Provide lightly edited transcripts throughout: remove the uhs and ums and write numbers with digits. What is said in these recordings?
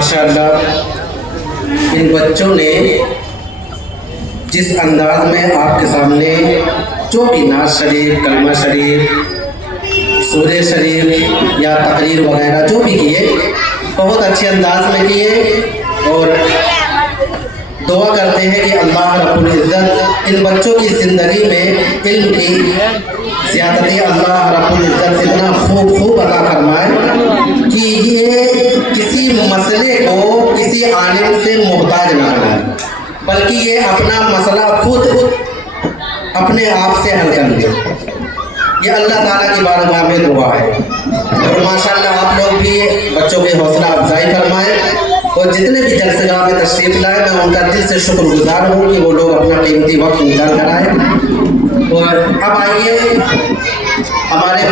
माशाअल्लाह इन बच्चों ने जिस अंदाज में आपके सामने जो भी नाज शरीफ, कलमा शरीफ, सूर्य शरीफ या तकरीर वगैरह जो भी किए बहुत अच्छे अंदाज में किए और दुआ करते हैं कि अल्लाह रब्बुल इज़्ज़त इन बच्चों की ज़िंदगी में इल्म की ज़्यादती अल्लाह रब्बुल इज़्ज़त इतना खूब अता फरमाए कि ये किसी मसले को किसी आलिम से मोहताज ना बनाए, बल्कि ये अपना मसला खुद अपने आप से हल कर ले। ये अल्लाह ताला की बारगाह में दुआ है। और माशाअल्लाह आप लोग भी बच्चों की हौसला अफजाई फरमाएं और जितने भी जलसेगाह में तशरीफ़ लाए मैं उनका दिल से शुक्रगुजार हूँ कि वो लोग अपना कीमती वक्त निकाल कर आए। और अब आइए हमारे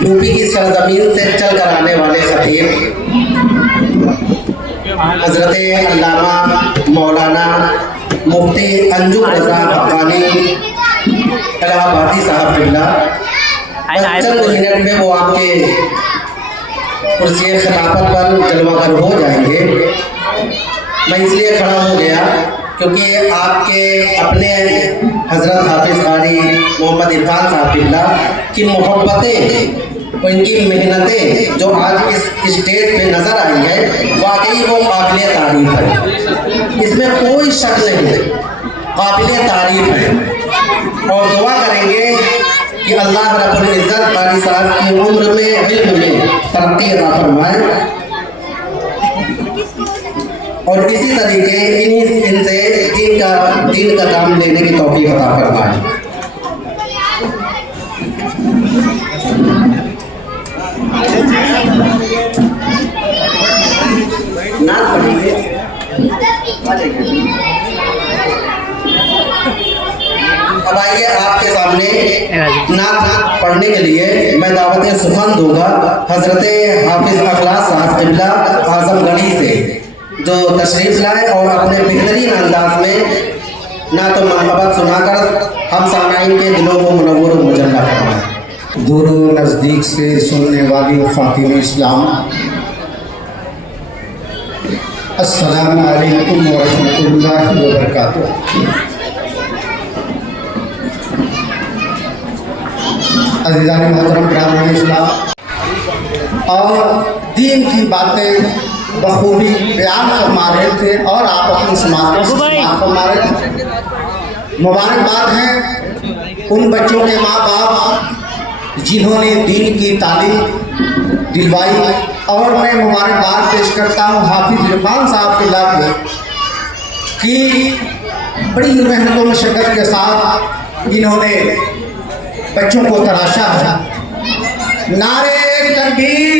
यूपी की सरजमीन से चल कर आने वाले खतीब हज़रत अल्लामा मौलाना मुफ्ती अंजुम रज़ा हक़ानी इलाहाबादी साहब किबला चंद मिनट में वो आपके कुर्सी खिलाफत पर जलवागर हो जाएंगे। मैं इसलिए खड़ा हो गया क्योंकि आपके अपने हज़रत हाफिज़ कारी मोहम्मद इरफान साहब किबला की मोहब्बतें, उनकी मेहनतें जो आज इस स्टेज पे नज़र आई है वाकई वो काबिल तारीफ़ है, इसमें कोई शक नहीं है, काबिल तारीफ़ है। और दुआ करेंगे कि अल्लाह रब्बुल इज़्ज़त कारी साहब की उम्र में इल्म में तरक्की अता फरमाए और इसी तरीके इनसे दीन का काम लेने की तौफीक अता फरमाए। अब आइए आपके सामने नात पढ़ने के लिए मैं दावत सुखन दूंगा हज़रत हाफिज़ अखलास साहब किबला आज़मगढ़ी से, जो तशरीफ़ लाए और अपने बेहतरीन अंदाज में नात मनक़बत सुनाकर हम सामाईन के दिलों को मुनव्वर मुजल्ला करवाएं। दूर नज़दीक से सुनने वाली ख़ातिन इस्लाम, अस्सलामु अलैकुम व रहमतुल्लाहि व बरकातुहू। अज़ीज़ान मोहतरम ग्रामीण इस्लाम और दीन की बातें बखूबी बयान फरमा रहे थे और आप अपनी समाज फरमा रहे थे। मुबारकबाद हैं उन बच्चों के माँ बाप जिन्होंने दीन की तालीम दिलवाई और मैं मुबारकबाद पेश करता हूँ हाफिज़ इरफान साहब के लाके कि बड़ी मेहनत व मशक्क़त के साथ इन्होंने बच्चों को तराशा है। नारे तकबीर,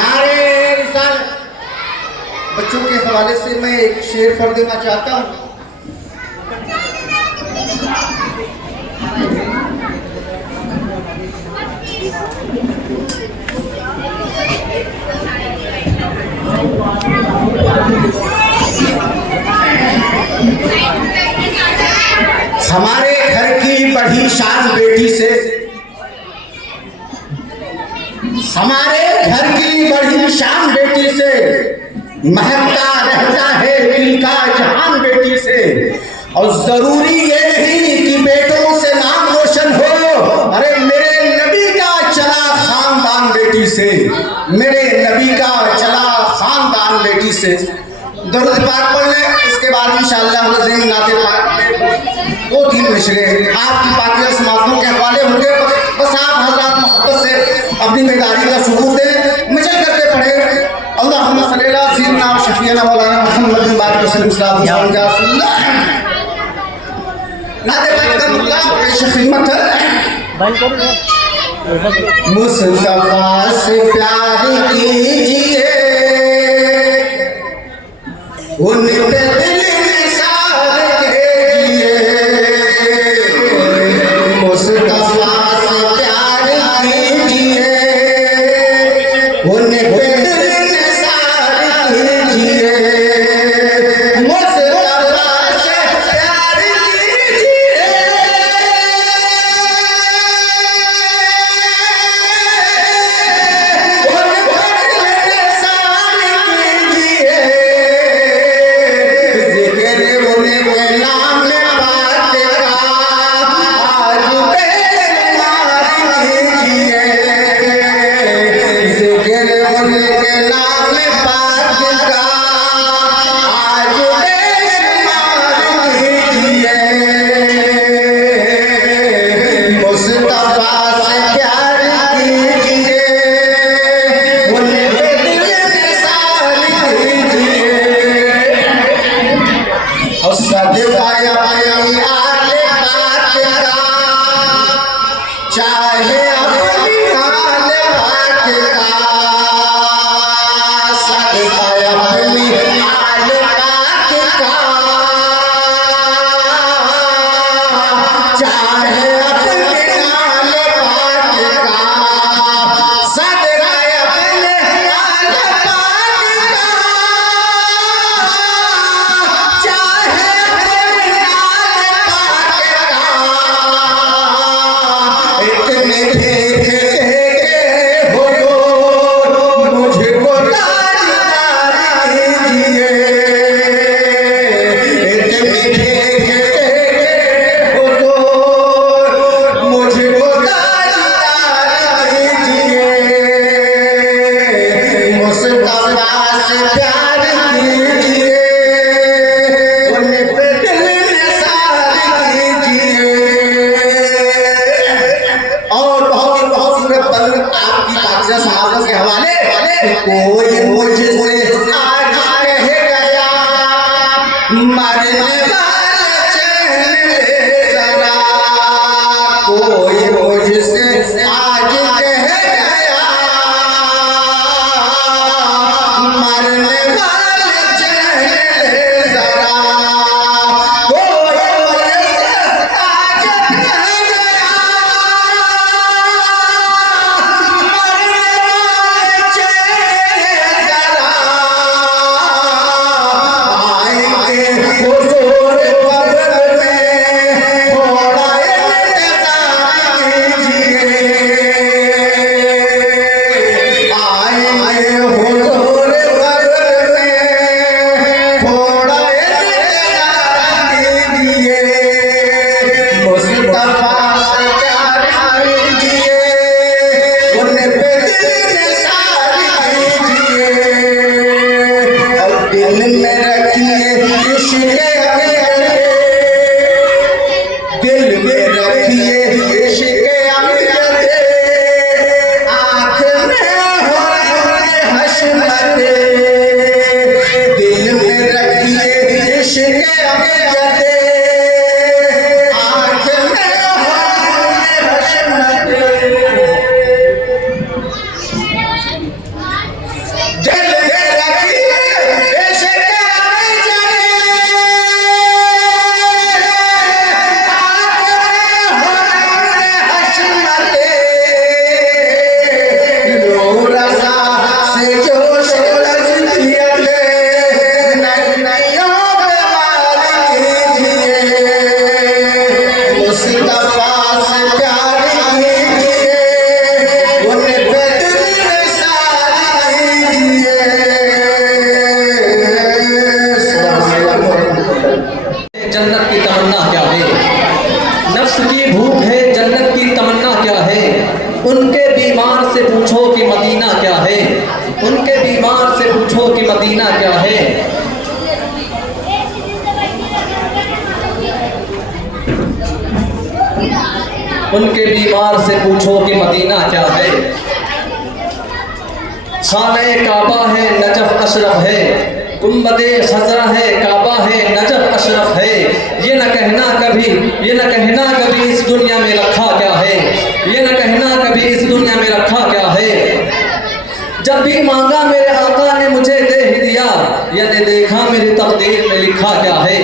नारे रिसालत। बच्चों के हवाले से मैं एक शेर पढ़ देना चाहता हूँ। हमारे घर की बढ़ी शान बेटी से, हमारे घर की बढ़ी शान बेटी से, महकता रहता है दिल का जहान बेटी से। और जरूरी ये नहीं कि बेटों से नाम रोशन हो, अरे मेरे नबी का चला खानदान बेटी से, मेरे नबी का चला खानदान बेटी से। दरूद पाक पढ़ लें, उसके बाद इंशाअल्लाह नाते पाक 2-3 मिसरे आपकी पाकिया समातों के हवाले होंगे। बस आप हज़रात मोहब्बत से अपनी बेदारी का सबूत दें, मचल करके पढ़े। अल्लाहुम्मा सल्ली अला सय्यिदिना व शफीअना मौलाना मुहम्मद बिन बारिक वसल्लम नाते पाक का मुल्ला पेश खिदमत है। मुस्तफा से प्यार कीजिए, उन पे दिल निसार कीजिए, मुस्तफा से प्यार कीजिए, उन पे दिल निसार कीजिए, मुस्तफा से प्यार कीजिए, उन معذرت سماعتوں کے حوالے کوئی مجھ سے آج کہہ گیا مرنے والا چین لے ذرا کوئی مجھ سے آج کہہ گیا مرنے والا چین لے ذرا جنت کی تمنا کیا ہے، نفس کی بھوک ہے جنت کی تمنا کیا ہے، ان کے بیمار سے پوچھو کہ مدینہ کیا ہے، ان کے بیمار سے پوچھو کہ مدینہ کیا ہے۔ ان کے بیمار سے پوچھو کہ مدینہ کیا ہے۔ خانہ کعبہ ہے نجف اشرف ہے، گنبد خضرا ہے کعبہ ہے نجف اشرف ہے، یہ نہ کہنا کبھی اس دنیا میں رکھا کیا ہے، یہ نہ کہنا کبھی اس دنیا میں رکھا کیا ہے۔ جب بھی مانگا میرے آقا نے مجھے دے ہی دیا، یہ نے دیکھا میری تقدیر میں لکھا کیا ہے،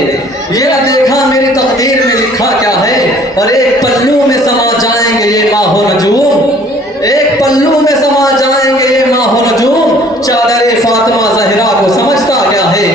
یہ نہ دیکھا میری تقدیر میں لکھا کیا ہے۔ اور ایک پلو میں سما جائیں گے یہ ماہ و نجوم، ایک پلو میں سما جائیں گے یہ ماہ و نجوم۔ چادر فاطمہ زہرا کو سمجھتا کیا ہے،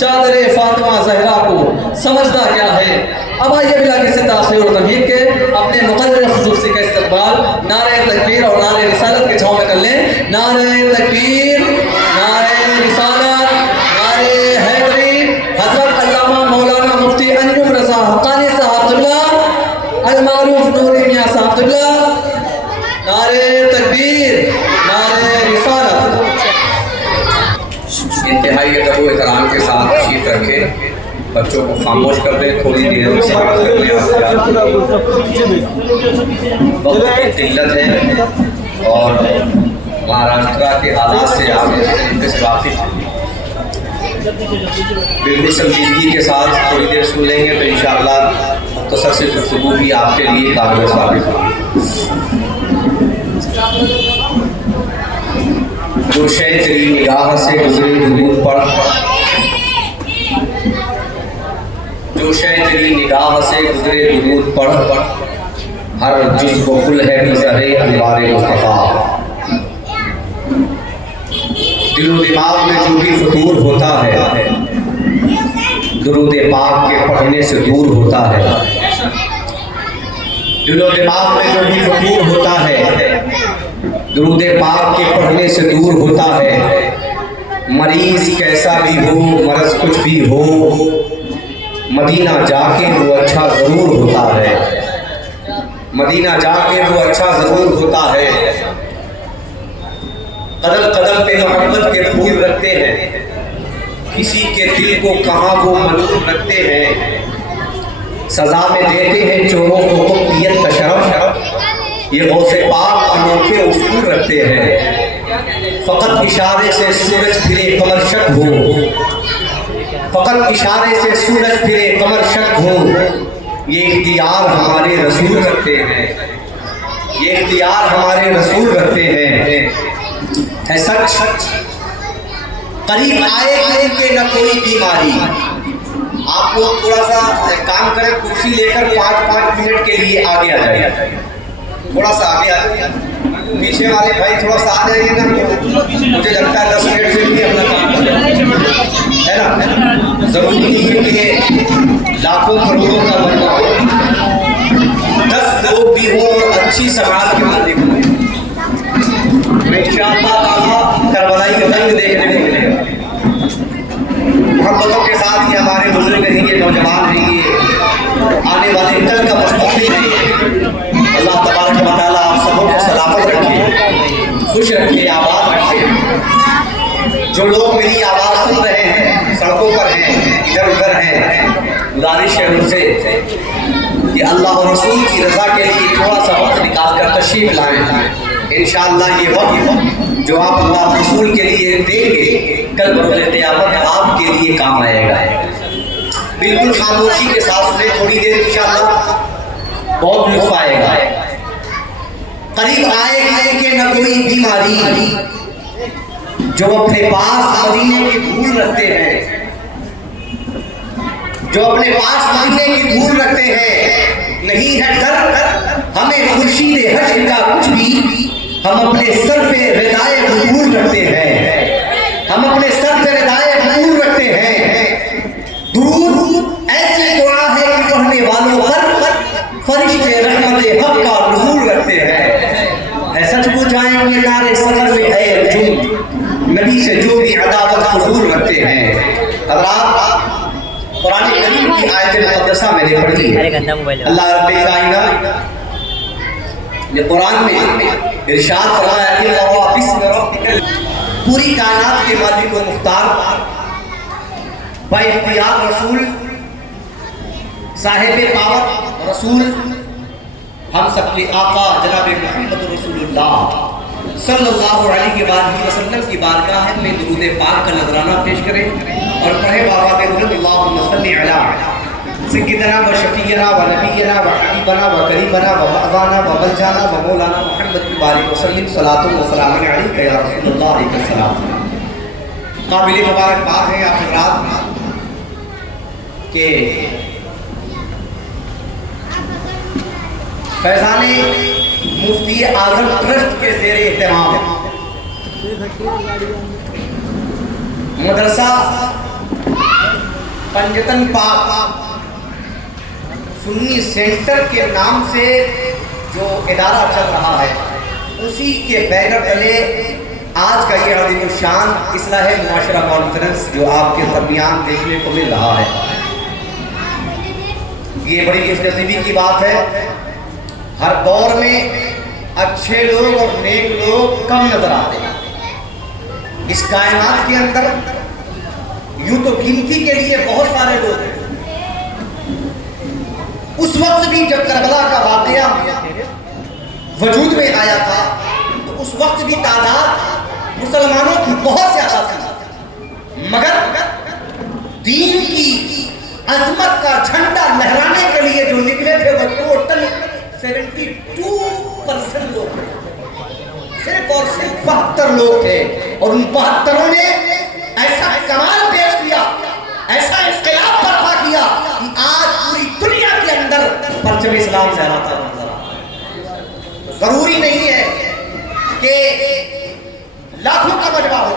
چادر فاطمہ زہرا کو سمجھتا کیا ہے۔ اب آئیے بلا کسی تاخیر و تمہید کے اپنے مقرر خصوصی کا استقبال نعرہ تکبیر اور نعرہ رسالت کے چھاؤں میں کر لیں۔ نعرہ تکبیر، نعرہ رسالت، نعرہ حیدری۔ حضرت علامہ مولانا مفتی انجم رضا حقانی صاحب قبلہ، المعروف نوری میاں صاحب قبلہ۔ نعرہ تکبیر، نعرہ رسالت۔ انتہائی ادب و احترام کے ساتھ تشریف رکھے، بچوں کو خاموش کر دیں، تھوڑی دیر میں سوال کرنے وقت کی قلت ہے اور مہاراشٹرا کے حالات سے آپ ان سے واقف ہیں۔ بالکل سنجیدگی کے ساتھ تھوڑی دیر سن لیں گے تو انشاءاللہ مختصر سے گفتگو بھی آپ کے لیے قابل ثابت ہوگی۔ جو شے تیری نگاہ سے گزری درود پڑھ، جو شے تیری نگاہ سے گزرے درود پڑھ، ہر جزو و کل ہے نظر انوار مصطفیٰ۔ دل و دماغ میں جو بھی فطور ہوتا ہے، درود پاک کے پڑھنے سے دور ہوتا ہے۔ دل و دماغ میں جو بھی فطور ہوتا ہے، درود پاک کے پڑھنے سے دور ہوتا ہے۔ مریض کیسا بھی ہو، مرض کچھ بھی ہو، مدینہ جا کے وہ اچھا ضرور ہوتا ہے، مدینہ جا کے وہ اچھا ضرور ہوتا ہے۔ قدم قدم پہ محبت کے پھول رکھتے ہیں، کسی کے دل کو کہاں وہ ملول رکھتے ہیں۔ سزا میں دیتے ہیں چوروں کو قبطیت کا شرف، یہ غوث پاک انوکھے اصول رکھتے ہیں۔ फकत इशारे से सूरज फिरे कमर शक हो, फकत इशारे से सूरज फिरे कमर शक हो, ये इख्तियार हमारे रसूल रखते हैं, ये इख्तियार हमारे रसूल रखते हैं। है सच करीब आएगी कि न कोई बीमारी। आप लोग थोड़ा सा काम करें, कुर्सी लेकर 5-5 मिनट के लिए आगे आ जाइए, थोड़ा सा आगे आ जाइए। पीछे वाले भाई थोड़ा सा आ जाइए ना, मुझे लगता है 10 मिनट से भी अपना काम कर है ना। जरूरी नहीं है कि लाखों करोड़ों का बनना हो, 10 लोग भी हो और अच्छी समाज के मालिक हो। इंशाअल्लाह करबलाई का रंग देखने को मिलेगा। मोहब्बतों के साथ ही हमारे बुजुर्ग रहेंगे, नौजवान रहेंगे, आने वाले कल का मुस्तकबिल रहेंगे। अल्लाह तबारक व तआला आप सबों को सलामत रखे, खुश रखे, आबाद रखे। जो लोग मेरी आवाज़ सुन रहे हैं, सड़कों पर हैं, इधर उधर हैं, गुजारिश है उनसे कि अल्लाह और रसूल की रज़ा के लिए थोड़ा सा वक्त निकाल कर तशरीफ़ लाएं। इंशाअल्लाह ये वक्त जो आप अल्लाह रसूल के लिए देंगे, कल बरोज़ क़यामत आपके लिए काम आएगा। बिल्कुल खामोशी के साथ सुने, थोड़ी देर इंशाअल्लाह बहुत लुत्फ़ आएगा। करीब आएगी कि न कोई बीमारी, जो अपने पास मदीने की धूल रखते हैं, जो अपने पास मदीने की धूल रखते हैं। नहीं है डर हमें खुर्शीद हश्र का कुछ भी, हम अपने सर पे रिदाए बुजूर रखते हैं, हम अपने सर पे रिदाए बुजूर रखते हैं। दुरूद ऐसी दुआ है कि पढ़ने वालों पर फरिश्ते रहमत हक का नुज़ूल रखते हैं। सच बुझाएंगे नारे सदर में है अर्जुन, नबी से जो भी अदावत फजूल रखते हैं। हज़रात, कुरान करीम की आयत मुक़द्दसा मैंने पढ़ी है। अल्लाह रब्बुल कायनात ने कुरान में इरशाद फरमाया कि पूरी कायनात के मालिक व मुख्तार बाइख्तियार रसूल साहिब पावर रसूल हम सबके आका जनाब मोहम्मद रसूलुल्लाह सल्लल्लाहु अलैहि वसल्लम की बारगाह में दुरूद पाक का नजराना पेश करें और पढ़े बाबा के अल्लाहुम्मा सल्ली अला सय्यिदना व शफीयना व नबीयना व हबीबना व करीमना व मअवाना व मलजाना व मौलाना मुहम्मद बारिक वसल्लम सलातु व सलाम अलैका या रसूलुल्लाह अलैहि सलाम। काबिल मुबारकबाद है आप हज़रात के फैज़ाने मुफ्ती आज़म ट्रस्ट के ज़ेर एहतमाम मदरसा पंजतन पाक सुन्नी सेंटर के नाम से जो इदारा चल रहा है, उसी के बैनर तले आज का ये अज़ीम शान इस्लाह मुआशरा कॉन्फ्रेंस जो आपके दरमियान देखने को मिल रहा है, ये बड़ी खुशनसीबी की बात है। हर दौर में अच्छे लोग और नेक लोग कम नजर आते हैं। इस कायनात के अंदर यूं तो गिनती के लिए बहुत सारे लोग हैं। उस वक्त भी जब करबला का वाक़या वजूद में आया था, तो उस वक्त भी तादाद मुसलमानों की बहुत ज्यादा थी, मगर दीन की अजमत का झंडा लहराने के लिए जो निकले थे वो टोटल 72% लोग थे, सिर्फ और सिर्फ 72 लोग थे। और उन 72 ने ऐसा कमाल पेश किया, ऐसा इंक़िलाब बर्पा किया कि आज पूरी दुनिया के अंदर परचम इस्लाम लहराता नजर आता है। जरूरी नहीं है कि लाखों का मजमा हो,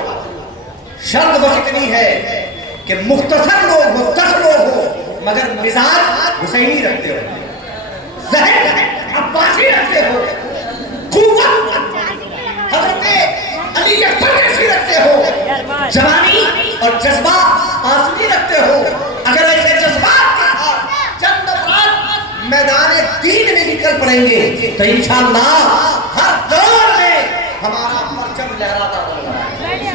शर्त बस इतनी है कि मुख्तसर लोग हो, 10 लोग हो, मगर मिजाज हुसैनी रखते हो, ज़हन अब्बासी रखते हो, क़ुव्वत हज़रत अली अकबर जैसी रखते हो, जवानी और जज्बा आसमी रखते हो। अगर ऐसे जज्बात के साथ चंद अफराद मैदान दीन में निकल पड़ेंगे तो इंशाअल्लाह हर दौर में हमारा परचम लहराता रहेगा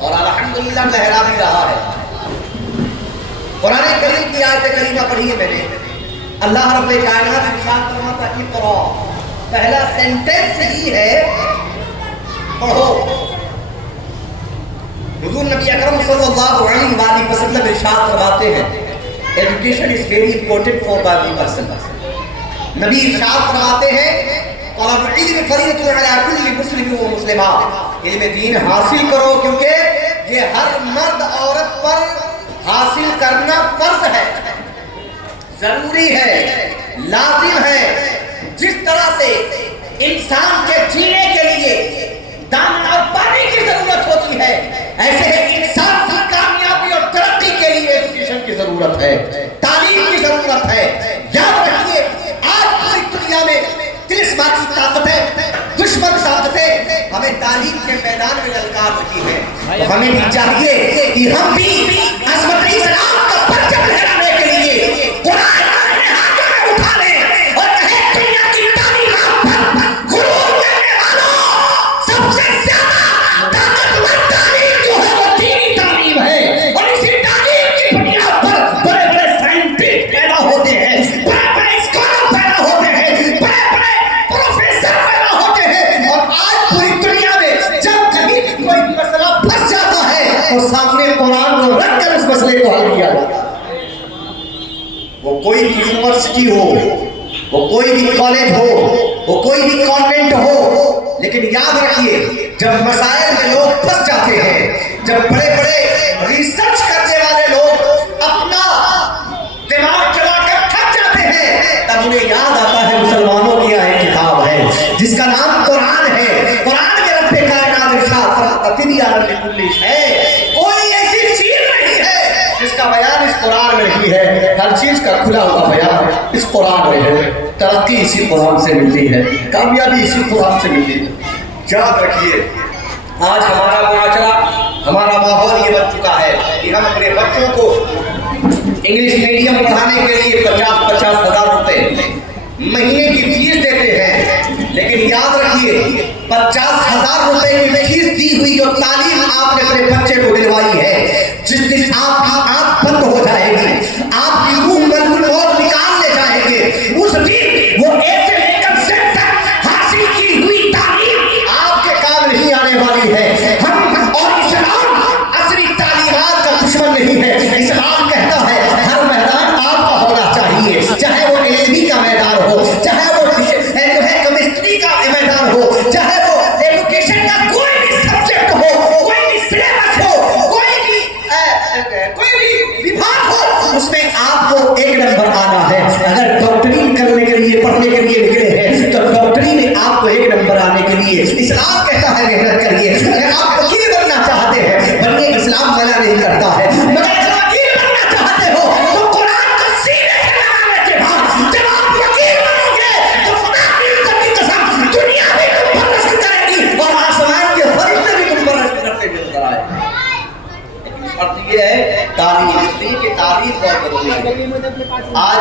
और अल्हम्दुलिल्लाह लहरा भी रहा है। कुरान करीम की आयत करीमा पढ़ी है मैंने। अल्लाह रब्बुल कायनात इरशाद फरमाता है कि पढ़ो, पहला सेंटेंस ही है पढ़ो। सल्लल्लाहु अलैहि वसल्लम इरशाद फरमाते हैं, education is very important for the person. नबी इरशाद फरमाते हैं, तलबुल इल्म फरीदतुन अला कुल्ली मुस्लिम व मुस्लिमा, इल्म दीन हासिल करो क्योंकि ये हर मर्द औरत पर हासिल करना फर्ज है, जरूरी है, लाजिम है। जिस तरह से इंसान के जीने के लिए दाना और पानी की जरूरत होती है, ऐसे ही इंसान की कामयाबी और तरक्की के लिए एजुकेशन की जरूरत है, तालीम की जरूरत है। याद रखिए, आज पूरी दुनिया में तिलिस्माती ताकतें, दुश्मन ताकतें हमें तालीम के मैदान में ललकार रही है। तो हमें भी चाहिए कि हम भी अज़मत इस्लाम का परचम लहराने के लिए कुरान अपने हाथों में उठा लें और कहें, दुनिया की तालीम पर गुरूर करने वालों, सबसे ज्यादा ताकतवर तालीम जो है वो दीनी तालीम है। और इसी तालीम की बुनियाद पर बड़े बड़े साइंटिस्ट पैदा होते हैं, बड़े बड़े स्कॉलर पैदा होते हैं, बड़े बड़े प्रोफेसर पैदा होते हैं। और आज पूरी दुनिया में जब कभी भी कोई मसला फंस जाता है तो सामने कुरान को रखकर उस मसले को हल किया जाता है। वो कोई भी यूनिवर्सिटी हो, वो कोई भी कॉलेज हो, वो कोई भी कॉन्वेंट हो, लेकिन याद रखिए, जब मसाइल में लोग फंस जाते हैं, जब बड़े बड़े रिसर्च करने वाले लोग अपना दिमाग चलाकर थक जाते हैं, तब उन्हें याद आता है मुसलमानों की एक किताब है जिसका नाम कुरान है। कुरान में रब्बे कायनात इरशाद फरमाता है, कोई ऐसी चीज नहीं है जिसका बयान इस कुरान में नहीं है। हर चीज का खुला हुआ बयान इस कुरान में है। तरक्की इसी कुरान से मिलती है, कामयाबी इसी कुरान से मिलती है। याद रखिए, आज हमारा मुआशरा, हमारा माहौल ये बन चुका है कि हम अपने बच्चों को इंग्लिश मीडियम पढ़ाने के लिए 50-50 हजार रुपए महीने की फीस देते हैं। लेकिन याद रखिए, 50,000 रुपए की फीस दी हुई जो तालीम आपने अपने बच्चे को दिलवाई है, जिस दिन आपकी आंख बंद हो जाएगी, आपकी रूह मलकुल मौत निकालने जाएंगे, उस दिन वो ऐसे लेकर Z तक हासिल की हुई तालीम आपके काम नहीं आने वाली है। हम और इस्लाम असली तालीमात का दुश्मन नहीं है। इस्लाम कहता है हर मैदान आपका होना चाहिए, चाहे वो एलएलबी का मैदान हो, चाहे वो जो है केमिस्ट्री का मैदान हो, चाहे वो एजुकेशन का कोई भी सब्जेक्ट हो, कोई भी सिलेबस हो, कोई भी विभाग हो, उसमें आपको एक नंबर आना है। अगर डॉक्टरी करने के लिए, पढ़ने के लिए निकले हैं, तो डॉक्टरी में आपको एक नंबर आने के लिए इस्लाम कहता है मेहनत करिए। अगर आप वकील बनना चाहते हैं, बनने इस्लाम मना नहीं करता है, मगर अगर वकील बनना चाहते हो तो कुरान को सीने से लगाने के बाद जब आप वकील बनोगे तो खुदा की इज्जत की कसम, दुनिया भी तुम पर रश्क करेगी और आसमान के फरिश्ते भी तुम पर रश्क करते हुए नजर आएंगे। लेकिन शर्त ये है तालीम, इसलिए कि तालीम बहुत जरूरी है। आज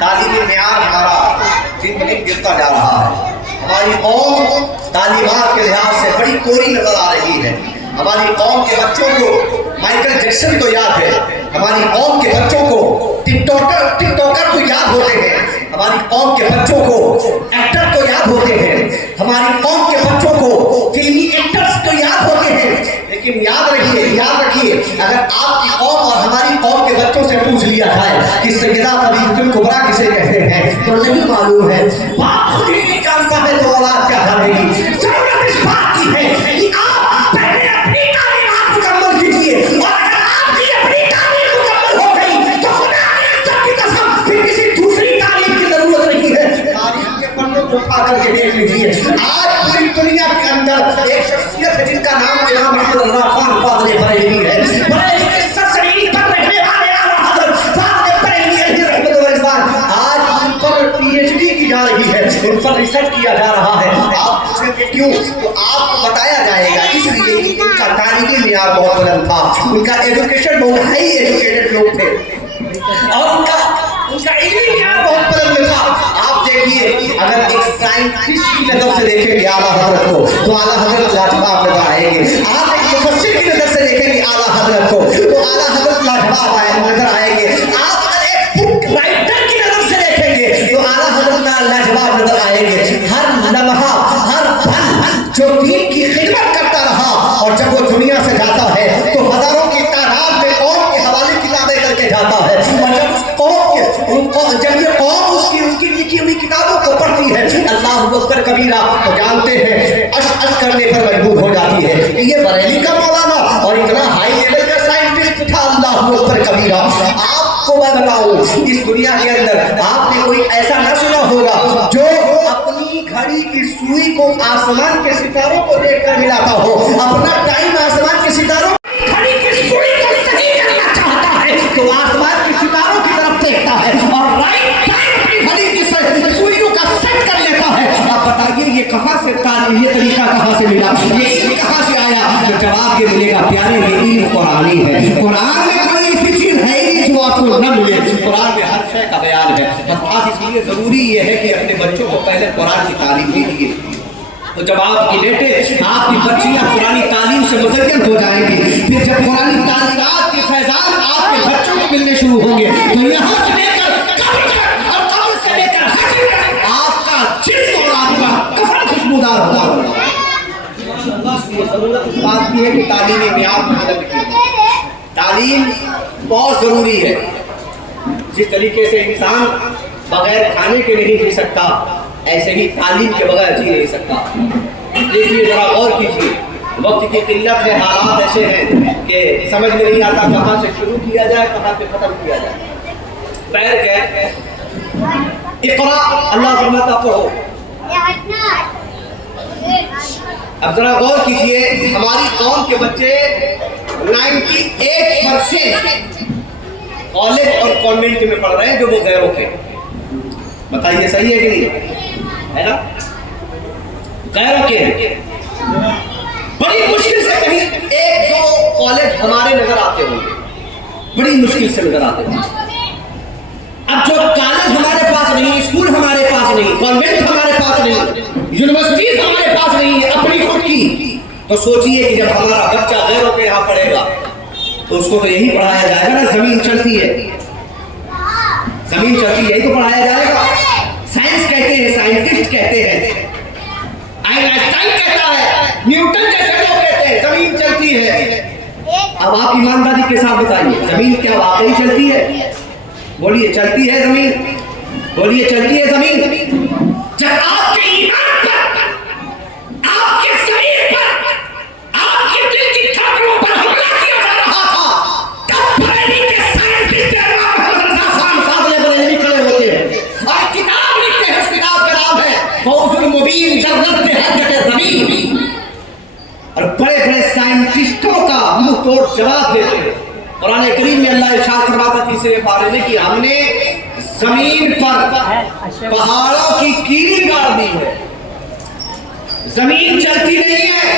तालीमी मेयार हमारा दिन ब दिन गिरता जा रहा है। हमारी कौम तालीमात के लिहाज से बड़ी कोरी नजर आ रही है। हमारी कौम के बच्चों को माइकल जैक्सन तो याद है, हमारी कौम के बच्चों को टिकटॉकर तो याद होते हैं, हमारी कौम के बच्चों को एक्टर तो याद होते हैं, हमारी कौम के बच्चों को फिल्मी एक्टर्स तो याद होते हैं। लेकिन याद रखिए, अगर आपकी कौम और हमारी कौम के बच्चों से पूछ लिया जाए कि सैयदा खदीजतुल कुबरा किसे कहते हैं, तो नहीं मालूम है। बाप खुद ही नहीं जानता है तो औलाद क्या जानेगी। जरूरत इस बात की है कि आप पहले अपनी तालीमात मुकम्मल कीजिए, और अगर आपकी अपनी तालीम मुकम्मल हो गई तो खुदा की इज्जत की कसम फिर किसी दूसरी तालीम की जरूरत नहीं है। तालीम के पन्नों को उठा करके देख लीजिए, आज पूरी दुनिया के अंदर एक शख्सियत है जिनका नाम इमाम अहमद रज़ा खान फाज़िल बरेलवी है। बरेलवी के सरजमीन पर रहने वाले आला हज़रत फाज़िल बरेलवी रहमत व रिज़वान, आज उन पर पीएचडी की जा रही है, उन पर रिसर्च किया जा रहा है। आप पूछेंगे क्यों, तो आपको बताया जाएगा इसलिए कि उनका तालीमी मेयार बहुत बुलंद था, उनका एजुकेशन बहुत हाई एजुकेटेड लोग थे और उनका इल्मी मेयार बहुत बुलंद था। आप देखिए, अगर एक साइंटिस्ट की नजर से देखेंगे आला हजरत को तो आला हजरत लाजवाब नजर आएंगे। आप एक मुफस्सिर की नजर से देखेंगे आला हजरत को तो आला हजरत लाजवाब नजर आएंगे। आप अगर एक बुक राइटर की नजर से देखेंगे तो आला हजरत लाजवाब नजर आएंगे। हर लम्हा, हर पल जो दीन की खिदमत करता रहा और जब वो दुनिया से जाता है तो हजारों की पर कबीरा तो जानते हैं अश करने पर मजबूर हो जाती है। ये बरेली का मौलाना और इतना हाई लेवल का साइंटिस्ट था, अल्लाह पर कबीरा। आपको मैं बताऊं, इस दुनिया के अंदर आपने कोई ऐसा न सुना होगा जो अपनी घड़ी की सुई को आसमान के सितारों को देखकर मिलाता हो, अपना टाइम आसमान के सितारों घड़ी की सुई को सही करना चाहता है तो आसमान के सितारों की तरफ देखता है और राइट टाइम अपनी घड़ी की सुई का सेट कर लेता है। अब बताइए ये कहां से तालीम, ये तरीका कहां से मिला, ये इल्म कहां से आया? तो जवाब ये मिलेगा प्यारे, ये इल्म कुरानी है। कुरान में कोई ऐसी चीज है ही नहीं जो आपको न मिले। कुरान में हर शय का बयान है। बस आज इसलिए जरूरी ये है कि अपने बच्चों को पहले कुरान की तालीम दीजिए। तो जब आपकी बेटे आपकी बच्चियां पुरानी तालीम से मुज़क्किर हो जाएंगी, फिर जब पुरानी तालीमात के फैजान आपके बच्चों को मिलने शुरू होंगे तो यहाँ से लेकर कब्र तक और कब्र से लेकर हश्र तक आपका जिस्म और आपका कफन खुशबूदार होगा। जरूरत इस बात की है कि तालीमी मियाद में मदद की। तालीम बहुत जरूरी है। जिस तरीके से इंसान बगैर खाने के नहीं जी सकता, ऐसे ही तालीम के बगैर जी नहीं सकता। देखिए जरा गौर कीजिए, वक्त की किल्लत है, हालात ऐसे हैं कि समझ में नहीं आता कहाँ से शुरू किया जाए, कहाँ से खत्म किया जाए। पैर क्या इक़रा, अल्लाह फरमाता पढ़ो। अब जरा गौर कीजिए, हमारी कौम के बच्चे 98% कॉलेज और कॉन्वेंट में पढ़ रहे हैं जो वो गैरों के। बताइए सही है कि नहीं, है ना? गैरों के बड़ी मुश्किल से कहीं एक दो कॉलेज हमारे नजर आते होंगे, बड़ी मुश्किल से नजर आते होंगे। अब जो कॉलेज हमारे पास नहीं, स्कूल हमारे पास नहीं, कॉन्वेंट हमारे पास नहीं, यूनिवर्सिटीज हमारे पास नहीं है अपनी खुद की, तो सोचिए कि जब हमारा बच्चा गैरों के यहाँ पढ़ेगा तो उसको तो यही पढ़ाया जाएगा ना, जमीन चलती है, जमीन चलती है, यही तो पढ़ाया जाएगा। साइंस कहते हैं, साइंटिस्ट कहते हैं, आइंस्टाइन कहता है, न्यूटन जैसे लोग कहते हैं जमीन चलती है। अब आप ईमानदारी के साथ बताइए, जमीन क्या वाकई चलती है? बोलिए चलती है जमीन, बोलिए चलती है जमीन। जब आपके ईमान पर, आपके शरीर पर, आपके दिल की धड़कनों पर हमला किया जा रहा था, तब बरेली के साइंटिस्ट खड़े होते हैं और किताब लिखते हैं। उस किताब का नाम है फौजुल मुबीन जन्नत में हरकत ज़मीन, और बड़े बड़े साइंटिस्टों का मुंह तोड़ जवाब देते हैं। कुरान करीम में अल्लाह इरशाद फरमाता है तीसरे पारे में कि हमने जमीन पर पहाड़ों की कीड़ी गाड़ दी है, जमीन चलती नहीं है।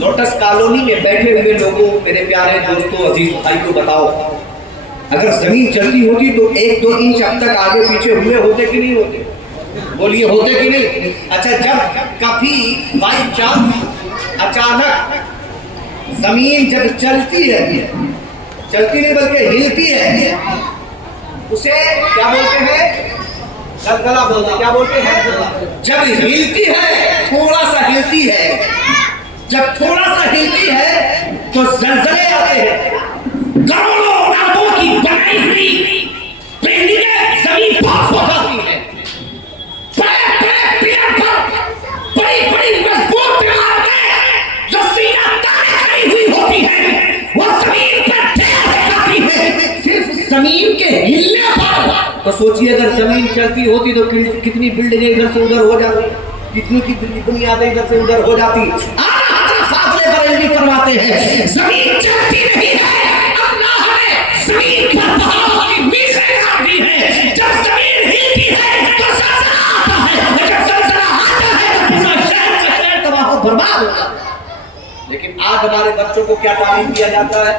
लोटस कॉलोनी में बैठे हुए लोगों, मेरे प्यारे दोस्तों, अजीज भाई को बताओ, अगर जमीन चलती होती तो 1-2 इंच अब तक आगे पीछे हुए होते कि नहीं होते? बोलिए होते कि नहीं? अच्छा, जब कभी बाई चांस अचानक जमीन जब चलती है, चलती नहीं बल्कि हिलती है, उसे क्या बोलते हैं? जलजला बोलते हैं। क्या बोलते हैं? जब हिलती है, थोड़ा सा हिलती है, जब थोड़ा सा हिलती है तो जलजले आते हैं। करोड़ों अरबों की बनाई हुई बिल्डिंगें जमीन पास हो जाती है, बड़े बड़े पिलर पर बड़ी बड़ी मजबूत इमारतें जो सीना ताने खड़ी हुई होती है, वो जमीन पर ढेर जाती है सिर्फ जमीन के हिलने पर। तो सोचिए अगर जमीन चलती होती तो कितनी बिल्डिंगें इधर से उधर हो जाती, कितनी की बुनियादें इधर से उधर हो जाती। बरेलवी फरमाते हैं जमीन चलती नहीं है, अल्लाह ने जमीन पर पहाड़ों की मीज़ें गाड़ दी है। जब जमीन हिलती है तो ज़लज़ला आता है, जब ज़लज़ला आता है तो पूरा शहर का शहर तबाह हो बर्बाद हो जाता है। लेकिन आज हमारे बच्चों को क्या तालीम दिया जाता है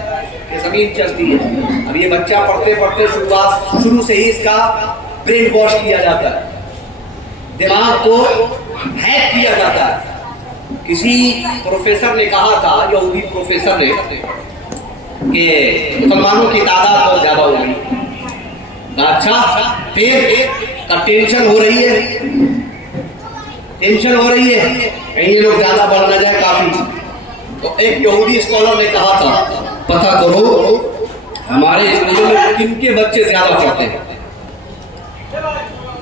कि जमीन चलती है। अब ये बच्चा पढ़ते पढ़ते शुरू से ही इसका ब्रेन वॉश किया जाता है, दिमाग को हैक किया जाता है। किसी प्रोफेसर ने कहा था, यहूदी प्रोफेसर ने, कि मुसलमानों की तादाद बहुत ज्यादा हो गई। अच्छा, फिर का टेंशन हो रही है, टेंशन हो रही है कहीं ये लोग ज्यादा बढ़ न जाए काफी। तो एक यहूदी स्कॉलर ने कहा था, पता करो हमारे स्कूलों में किनके बच्चे ज्यादा पढ़ते हैं।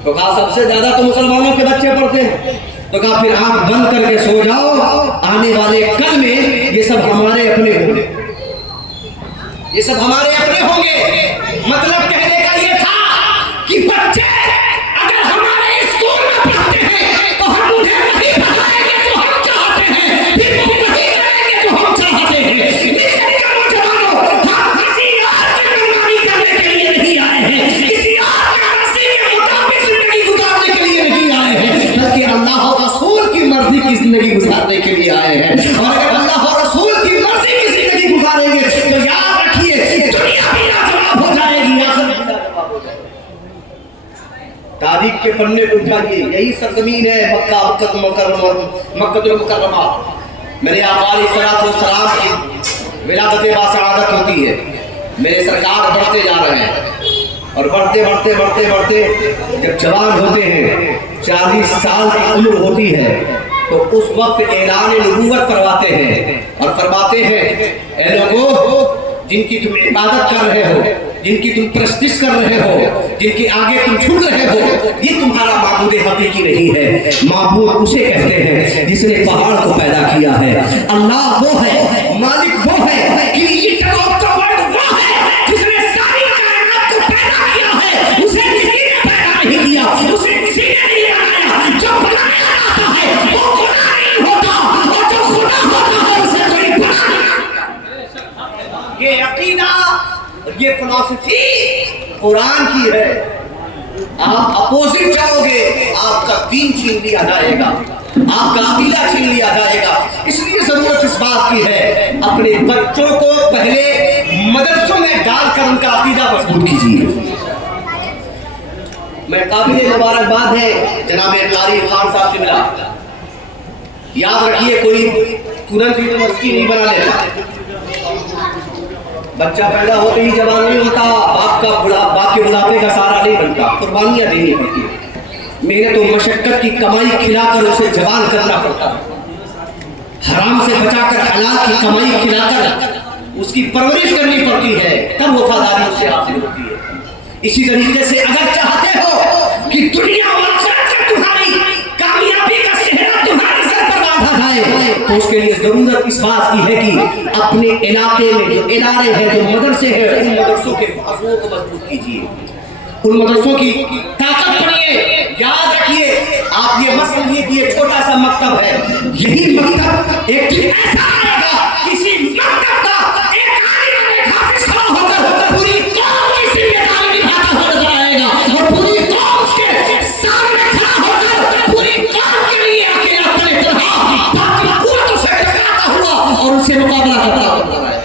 تو کہا سب سے زیادہ تو مسلمانوں کے بچے پڑھتے ہیں. تو کہا پھر آنکھ بند کر کے سو جاؤ, آنے والے کل میں یہ سب ہمارے اپنے ہوں گے, یہ سب ہمارے اپنے ہوں گے. مطلب کہنے کا یہ تھا کہ بچے اگر ہمارے اسکول میں پڑھتے ہیں تو ہم انہیں وہی بتائیں گے جو ہم چاہتے ہیں, پھر وہ وہی کریں گے جو ہم چاہتے ہیں. لیکن نوجوانوں, ہم کسی اور کی منمانی کرنے کے لیے نہیں آئے ہیں, کسی اور کی مرضی کے مطابق زندگی گزارنے کے لیے نہیں آئے ہیں, بلکہ اللہ اور رسول کی مرضی کی زندگی گزارنے کے لیے آئے ہیں. اور اگر اللہ اور رسول کی مرضی کی زندگی گزاریں گے تو یاد رکھیے دنیا بھی لاجواب ہو جائے گی, آخرت بھی لاجواب ہو جائے گی. تاریخ کے پڑھنے کو اٹھائیے, یہی سرزمین ہے مکہ المکرمہ. میرے آقا علیہ الصلوۃ والسلام کی ولادت باسعادت ہوتی ہے. میرے سرکار بڑھتے جا رہے ہیں اور بڑھتے بڑھتے بڑھتے بڑھتے جب جوان ہوتے ہیں, 40 سال کی عمر ہوتی ہے, تو اس وقت اعلان نبوت کرواتے ہیں اور فرماتے ہیں اے لوگوں جن کی تم عبادت کر رہے ہو, جن کی تم پرستش کر رہے ہو, جن کے آگے تم جھک رہے ہو, یہ تمہارا معبود حقیقی نہیں ہے. معبود اسے کہتے ہیں جس نے پہاڑ کو پیدا کیا ہے. اللہ وہ ہے, مالک وہ ہے, کریٹر آف دی ورلڈ وہ ہے جس نے ساری کائنات کو پیدا کیا ہے. اسے کسی نے پیدا نہیں کیا, اسے کسی نے نہیں بنایا. جو بنایا جاتا ہے وہ خدا نہیں ہوتا, اور جو خدا ہوتا ہے اسے کوئی بنا نہیں. یہ عقیدہ اور یہ فلسفی قرآن کی ہے. آپ اپوزٹ جاؤ گے, آپ کا دین چھین لیا جائے گا, آپ کا عقیدہ چھین لیا جائے گا. اس لیے ضرورت اس بات کی ہے اپنے بچوں کو پہلے مدرسوں میں ڈال کر ان کا عقیدہ مضبوط کیجیے. میں قابل مبارکباد ہے جناب قاری خان صاحب سے ملا. یاد رکھیے کوئی ترنت یونیورسٹی نہیں بنا لیتا. بچہ پیدا ہوتے ہی جوان نہیں ہوتا, باپ کے بڑھاپے کا سہارا نہیں بنتا, قربانیاں دینی پڑتی ہیں, محنت و مشقت کی کمائی کھلا کر اسے جوان کرنا پڑتا ہے, حرام سے بچا کر حلال کی کمائی کھلا کر اس کی پرورش کرنی پڑتی ہے, تب وفاداری اس سے حاصل ہوتی ہے. اسی طریقے سے اگر چاہتے ہو کہ دنیا اور آخرت میں تمہاری کامیابی کا سہرا تمہارے سر پر باندھا جائے تو اس کے لیے ضرورت اس بات کی ہے کہ اپنے علاقے میں جو ادارے ہیں, جو مدرسے ہیں, ان مدرسوں کے بازوؤں کو مضبوط کیجیے, ان مدرسوں کی طاقت بڑھیے. یاد رکھیے آپ یہ مت سمجھیے کہ یہ چھوٹا سا مکتب ہے, یہی مکتب ایک دن ایسا آئے گا کسی مکتب کا ایک عالم ایک حافظ کھڑا ہو کر پوری قوم کی ذمہ داری نبھاتا ہوا نظر آئے گا, اور پوری قوم اس کے سامنے کھڑا ہو کر پوری قوم کے لیے اکیلا اپنے طرح باقی قوتوں سے ٹکراتا ہوا اور ان سے مقابلہ کرتا ہوا نظر آئے گا.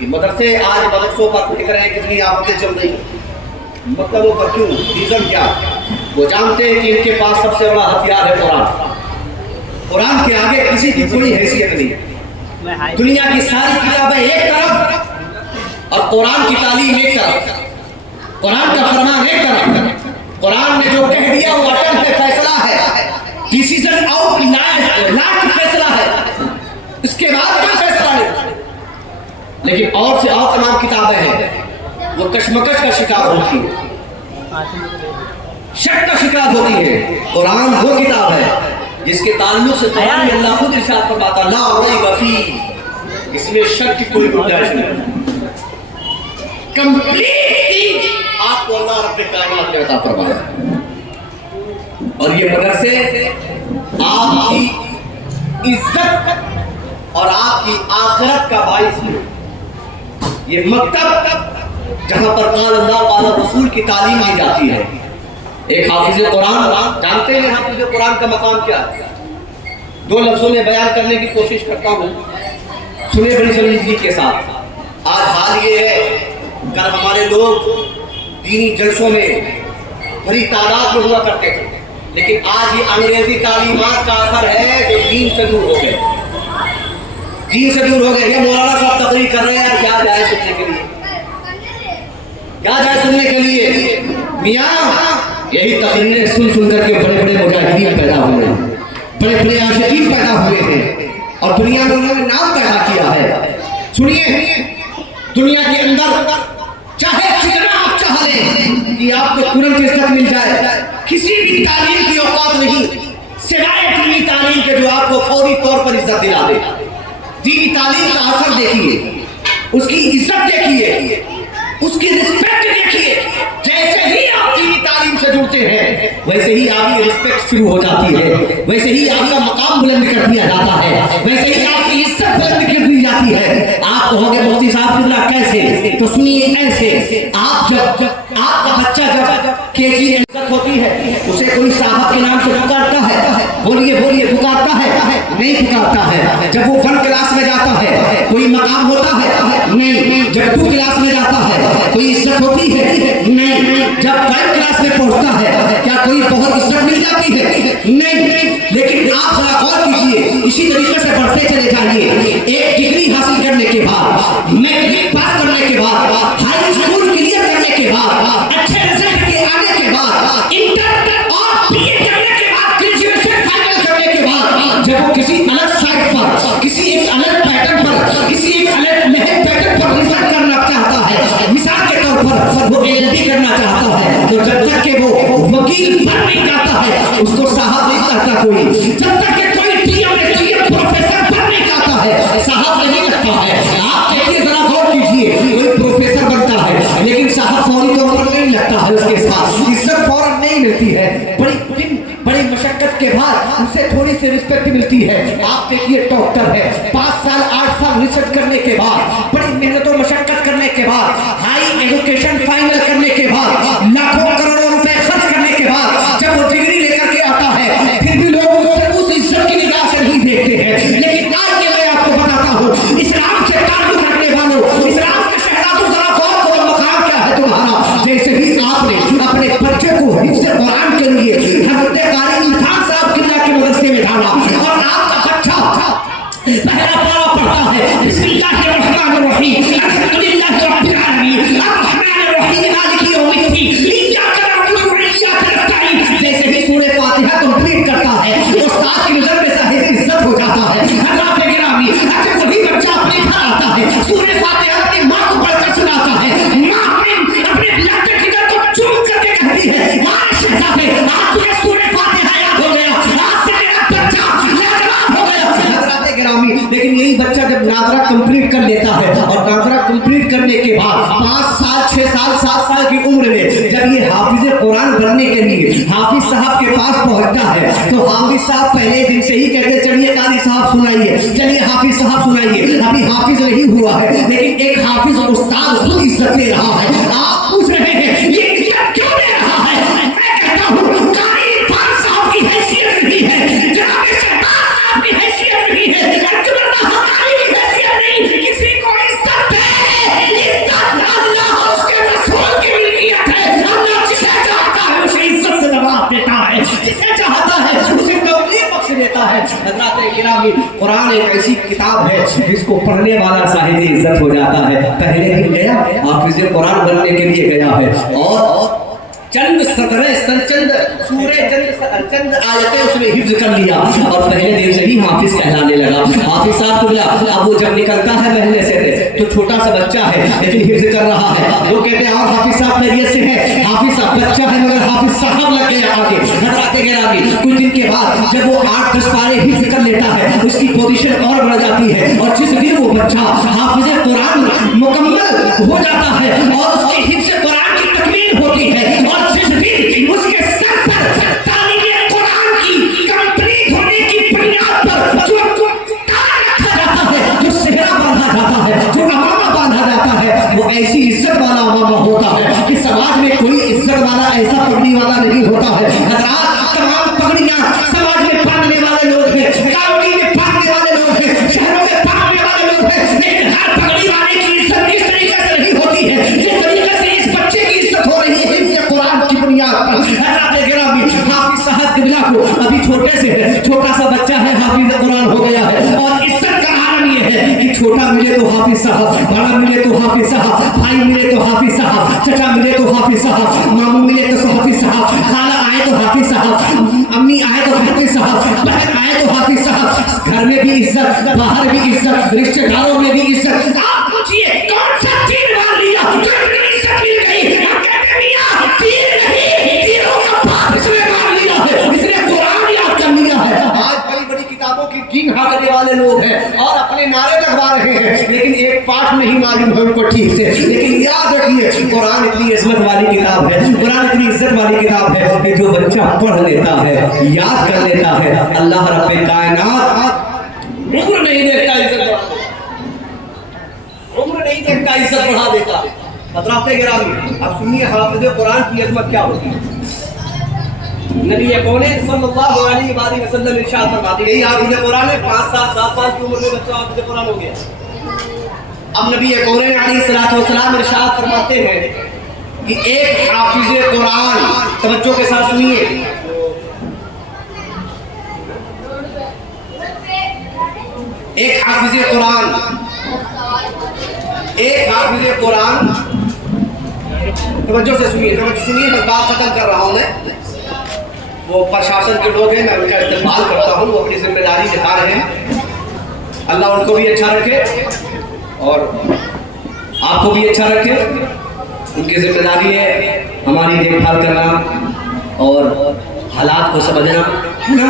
یہ مدرسے آج مدرسوں پر دیکھ رہے ہیں کتنی آفتیں چل رہی ہیں. مطلب وہ پر کیوں, ریزن کیا؟ وہ جانتے ہیں کہ ان کے پاس سب سے بڑا ہتھیار ہے قرآن. قرآن کے آگے کسی کی کوئی حیثیت نہیں. دنیا کی ساری کتابیں ایک طرف اور قرآن کی تعلیم ایک طرف, قرآن کا فرمان ایک طرف. قرآن نے جو کہہ دیا وہ اٹل ہے, فیصلہ ہے, ڈیسیژن آؤٹ لاسٹ فیصلہ ہے, اس کے بعد کوئی فیصلہ نہیں. لیکن اور سے اور تمام کتابیں ہیں وہ کشمکش کا شکار ہوتی ہے, شک کا شکار ہوتی ہے. قرآن وہ کتاب ہے جس کے تعلق سے قرآن میں اللہ خود ارشاد فرماتا لا ریب فیہ, اس میں شک کی کوئی گنجائش نہیں. کمپلیٹ آپ کو اللہ رب کائنات نے عطا فرمایا. اور یہ مدرسے آپ کی عزت اور آپ کی آخرت کا باعث ہے. یہ مکتب جہاں پر قال اللہ قال رسول کی تعلیم دی جاتی ہے. ایک حافظ قرآن, جانتے ہیں حافظ قرآن کا مقام کیا ہے؟ 2 لفظوں میں بیان کرنے کی کوشش کرتا ہوں, سنے بڑی سنجیدگی کے ساتھ. آج حال یہ ہے کل ہمارے لوگ دینی جلسوں میں بڑی تعداد میں ہوا کرتے تھے, لیکن آج یہ انگریزی تعلیمات کا اثر ہے جو دین سے دور ہو گئے. دین سے دور ہو گئے. یہ مولانا صاحب تقریر کر رہے ہیں, کیا جائے سننے کے لیے, کیا جائے سننے کے لیے. میاں یہی تقریریں سن سن کر کے بڑے بڑے مجاہدین پیدا ہوئے ہیں, بڑے بڑے عاشقین پیدا ہوئے ہیں, اور دنیا میں انہوں نے نام پیدا کیا ہے. سنیے, دنیا کے اندر چاہے جتنا آپ چاہ لیں कि आपको तुरंत इज्जत मिल जाए। किसी भी तालीम की औकात नहीं सिवाय दीनी तालीम के जो आपको फौरी तौर पर इज्जत दिला दे। दीनी तालीम का असर देखिए, उसकी इज्जत देखिए, उसकी रिस्पेक्ट देखिए। जैसे ही आप दीनी तालीम से जुड़ते हैं वैसे ही आपकी रिस्पेक्ट शुरू हो जाती है, वैसे ही आपका मकाम बुलंद कर दिया जाता है, वैसे ही आपकी इज्जत बुलंद कर दी जाती है। आप कहोगे मुफ्ती साहब किबला कैसे, तो सुनिए ऐसे। आप जब आपका बच्चा जब केजी इज्जत होती है उसे कोई साहब के नाम से पुकारता है, बोलिए बोलिए पुकारता है? नहीं पुकारता है। जब वो 1 क्लास में जाता है कोई मकाम होता है? नहीं। जब 2 क्लास में जाता है कोई इज्जत होती है? नहीं। जब 5 क्लास में पहुंचता है क्या कोई बहुत इज्जत मिल जाती है? नहीं। लेकिन आप जरा गौर कीजिए, इसी तरीके से बढ़ते चले जाइए। एक डिग्री हासिल करने के बाद, मैट्रिक पास करने के बाद, हाई स्कूल क्लियर करने के बाद, अच्छे रिजल्ट के आने के बाद, इंटर और बीए करने के बाद, ग्रेजुएशन फाइनल करने के बाद, जब वो किसी अलग साइट पर, किसी एक अलग पैटर्न पर, किसी एक अलग नए पैटर्न पर रिसर्च करना चाहता है, मिसाल के तौर पर वो एलएलबी करना चाहता है, तो जब तक के वो वकील बन नहीं जाता है उसको साहब नहीं कहता कोई। जब तक के कोई टीएम प्रोफेसर बन नहीं जाता है साहब नहीं लगता है। आप देखिए जरा गौर कीजिए, कोई प्रोफेसर बनता है लेकिन साहब फौरी तौर पर नहीं लगता है, उसके साथ इज्जत फौरन नहीं मिलती है। बड़ी मशक्कत के बाद उसे थोड़ी सी रिस्पेक्ट मिलती है। आप देखिए डॉक्टर है, 5 साल 8 साल रिसर्च करने के बाद, बड़ी मेहनत और मशक्कत करने के बाद, हाई एजुकेशन फाइनल करने के बाद, लाखों करोड़ों रुपए खर्च करने के बाद जब वो डिग्री लेकर के आता है फिर भी लोग उसे उस इज्जत की निगाह से नहीं देखते हैं। लेकिन आज के मैं आपको बताता हूँ, इस्लाम से ताल्लुक रखने वालों, इस्लाम के शहजादों, जरा गौर करो मकाम क्या है तुम्हारा। जैसे ही आपने अपने बच्चे को हिफ्ज़ कुरान के लिए हज़रत कारी इंसान साहब किबला के मदरसे में डाला और आपका बच्चा पहला पारा पढ़ता है, बिस्मिल्लाहिर्रहमानिर्रहीम, अल्हम्दुलिल्लाहि रब्बिल आलमीन, अर्रहमानिर्रहीम, मालिकी यौमिद्दीन, इय्याका नअबुदु व इय्याका नस्तईन। जैसे ही सूरह फातिहा कंप्लीट करता है उस्ताद की नजर में साहिब इज्जत हो जाता है। हज़रात गिरामी, अच्छा वही बच्चा अपने घर आता है, सूरह फातिहा अपनी माँ को पढ़कर सुनाता है, माँ अपने लड़के की को चूम करके कहती है, वाह शहजादे आज तुझे सूरह फातिहा याद हो गया, आज से मेरा बच्चा लाजवाब हो गया। हज़रात गिरामी, लेकिन यही बच्चा जब नादरा कंप्लीट कर लेता है और नादरा कंप्लीट करने के बाद 5 साल 6 साल 7 साल की उम्र में जब ये हाफिज कुरान बनने के लिए हाफिज साहब के पास पहुंचता है तो हाफिज साहब पहले दिन से ही कहते चलिए कारी साहब सुनाइए, चलिए हाफिज साहब सुनाइए। अभी हाफिज नहीं हुआ है लेकिन एक हाफिज उस्ताद खुद इज्जत दे रहा है। आप पूछ रहे हैं ये इज्जत क्यों दे रहा है? मैं कहता हूँ कारी इरफान साहब की हैसियत नहीं है, जनाब शहबाज साहब की हैसियत नहीं है, अब्दुल्लाह हकारी की हैसियत नहीं। किसी को इज्जत दे, इज्जत अल्लाह उसके रसूल की मिल्कियत है। अल्लाह जिसे चाहता है उसे इज्जत से नवाज देता है, जिसे चाहता है उसे तौफीक बख्श देता है। हज़रात गिरामी, कुरान एक ऐसी किताब है जिसको पढ़ने वाला साहिब इज्जत हो जाता है। पहले दिन गया हाफिज कुरान बनने के लिए गया है और चंद आयतें उसने हिफ्ज कर लिया और पहले दिन से ही हाफिज कहलाने लगा। हाफिज साहब को मिला। अब वो जब निकलता है महल्ले से तो छोटा सा बच्चा है लेकिन हिफ्ज कर रहा है। वो कहते हैं और हाफिज साहब खैरियत से है? हाफिज साहब बच्चा है मगर हाफिज साहब लग गए आगे। हज़रात गिरामी, कुछ दिन के बाद जब वो 8-10 पारे हिफ्ज कर लेता है उसकी पोजीशन और बढ़ जाती है और जिस दिन वो बच्चा हाफिज कुरान मुकम्मल हो जाता है और उसके हिफ्ज कुरान की तकमील होती है और जिस दिन उसके सर पर तालीम कुरान की कंप्लीट होने की बुनियाद पर जो ताज रखा जाता है, जो सेहरा बांधा जाता है, जो अमामा बांधा जाता है, वो ऐसी इज्जत वाला अमामा होता है कि समाज में कोई इज्जत वाला ऐसा पगड़ी वाला नहीं होता है। हज़रात, तमाम पगड़ियां समाज में बांधने वाले लोग हैं, कावड़ी में बांधने वाले लोग हैं, शहरों में बांधने वाले लोग हैं, लेकिन हर पगड़ी वाले की इज्जत इस तरीके से नहीं होती है जिस तरीके से इस बच्चे की इज्जत हो रही है हिफ्ज़ कुरान की बुनियाद पर। हज़रात गिरामी, हाफिज साहब किबला को अभी छोटे से है, छोटा सा बच्चा है, हाफिज कुरान हो गया है और इज्जत का आलम ये है कि छोटा मिले तो हाफिज साहब, बड़ा मिले तो हाफिज साहब, भाई मिले तो हाफिज साहब, चचा मिले तो हाफिज साहब, मामू मिले तो हाफिज साहब, खाला आए तो हाफिज साहब, अम्मी आए तो हाफिज साहब, बहन आए तो हाफिज साहब। घर में भी इज्जत, बाहर भी इज्जत, रिश्तेदारों में भी इज्जत। आप पूछिए कौन सा तीर मार लिया जो इज्जत मिल गई? कहा करने वाले लोग हैं और अपने नारे लगवा रहे हैं, लेकिन एक पाठ नहीं मालूम है उनको ठीक से। लेकिन याद रखिए, कुरान इतनी इज्जत वाली किताब है, कुरान इतनी इज्जत वाली किताब है कि जो बच्चा पढ़ लेता है, याद कर लेता है, अल्लाह रब्बे कायनात उम्र नहीं देखता इज्जत बढ़ा देता, उम्र नहीं देखता इज्जत बढ़ा देता। हज़रात गिरामी, अब सुनिए हाफिज़ कुरान की अज़मत क्या होती है। नबी कौनैन सल्लल्लाहु अलैहि वसल्लम इरशाद फरमाते हैं, यही हाफिज़ कुरान है, 5 साल 7 साल की उम्र में बच्चा हाफिज़ कुरान हो गया। अब नबी कौनैन अलैहिस्सलातु वस्सलाम इरशाद फरमाते हैं कि एक हाफिज़ कुरान, तवज्जो के साथ सुनिए, एक हाफिज़ कुरान, तवज्जो से सुनिए, बस बात खत्म कर रहा हूँ मैं। वो प्रशासन के लोग हैं, मैं उनका इस्तेमाल करता हूँ, वो अपनी जिम्मेदारी निभा रहे हैं। अल्लाह उनको भी अच्छा रखे और आपको भी अच्छा रखे। उनकी जिम्मेदारी है हमारी देखभाल करना और हालात को समझना, है ना।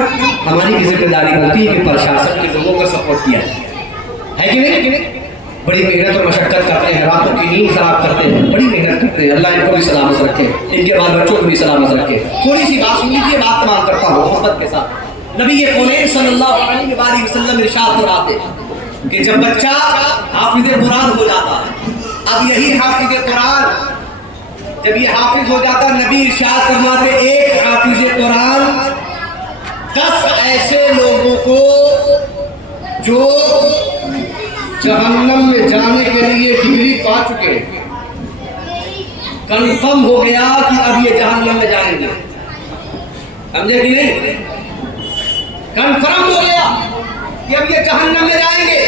हमारी भी जिम्मेदारी बनती है कि प्रशासन के लोगों को सपोर्ट किया है कि नहीं। बड़ी मेहनत और मशक्क़त करते हैं, रातों की नींद खराब करते हैं, बड़ी मेहनत करते हैं। अल्लाह इनको भी सलामत रखे, इनके बाल बच्चों को भी सलामत रखे। थोड़ी सी बात सुन लीजिए, बात तमाम करता हूँ मोहब्बत के साथ। नबी कौनैन सल्लल्लाहु अलैहि वसल्लम इरशाद फरमाते हैं कि जब बच्चा हाफिज़ कुरान हो जाता है, अब यही हाफिज़ कुरान जब ये हाफिज़ हो जाता है, नबी इरशाद फरमाते एक हाफिज़ कुरान 10 ऐसे लोगों को जो जहन्नम में जाने के लिए डिग्री पा चुके, कंफर्म हो गया कि अब ये जहन्नम में जाएंगे, समझे कि नहीं। कंफर्म हो गया कि अब ये जहन्नम में जाएंगे।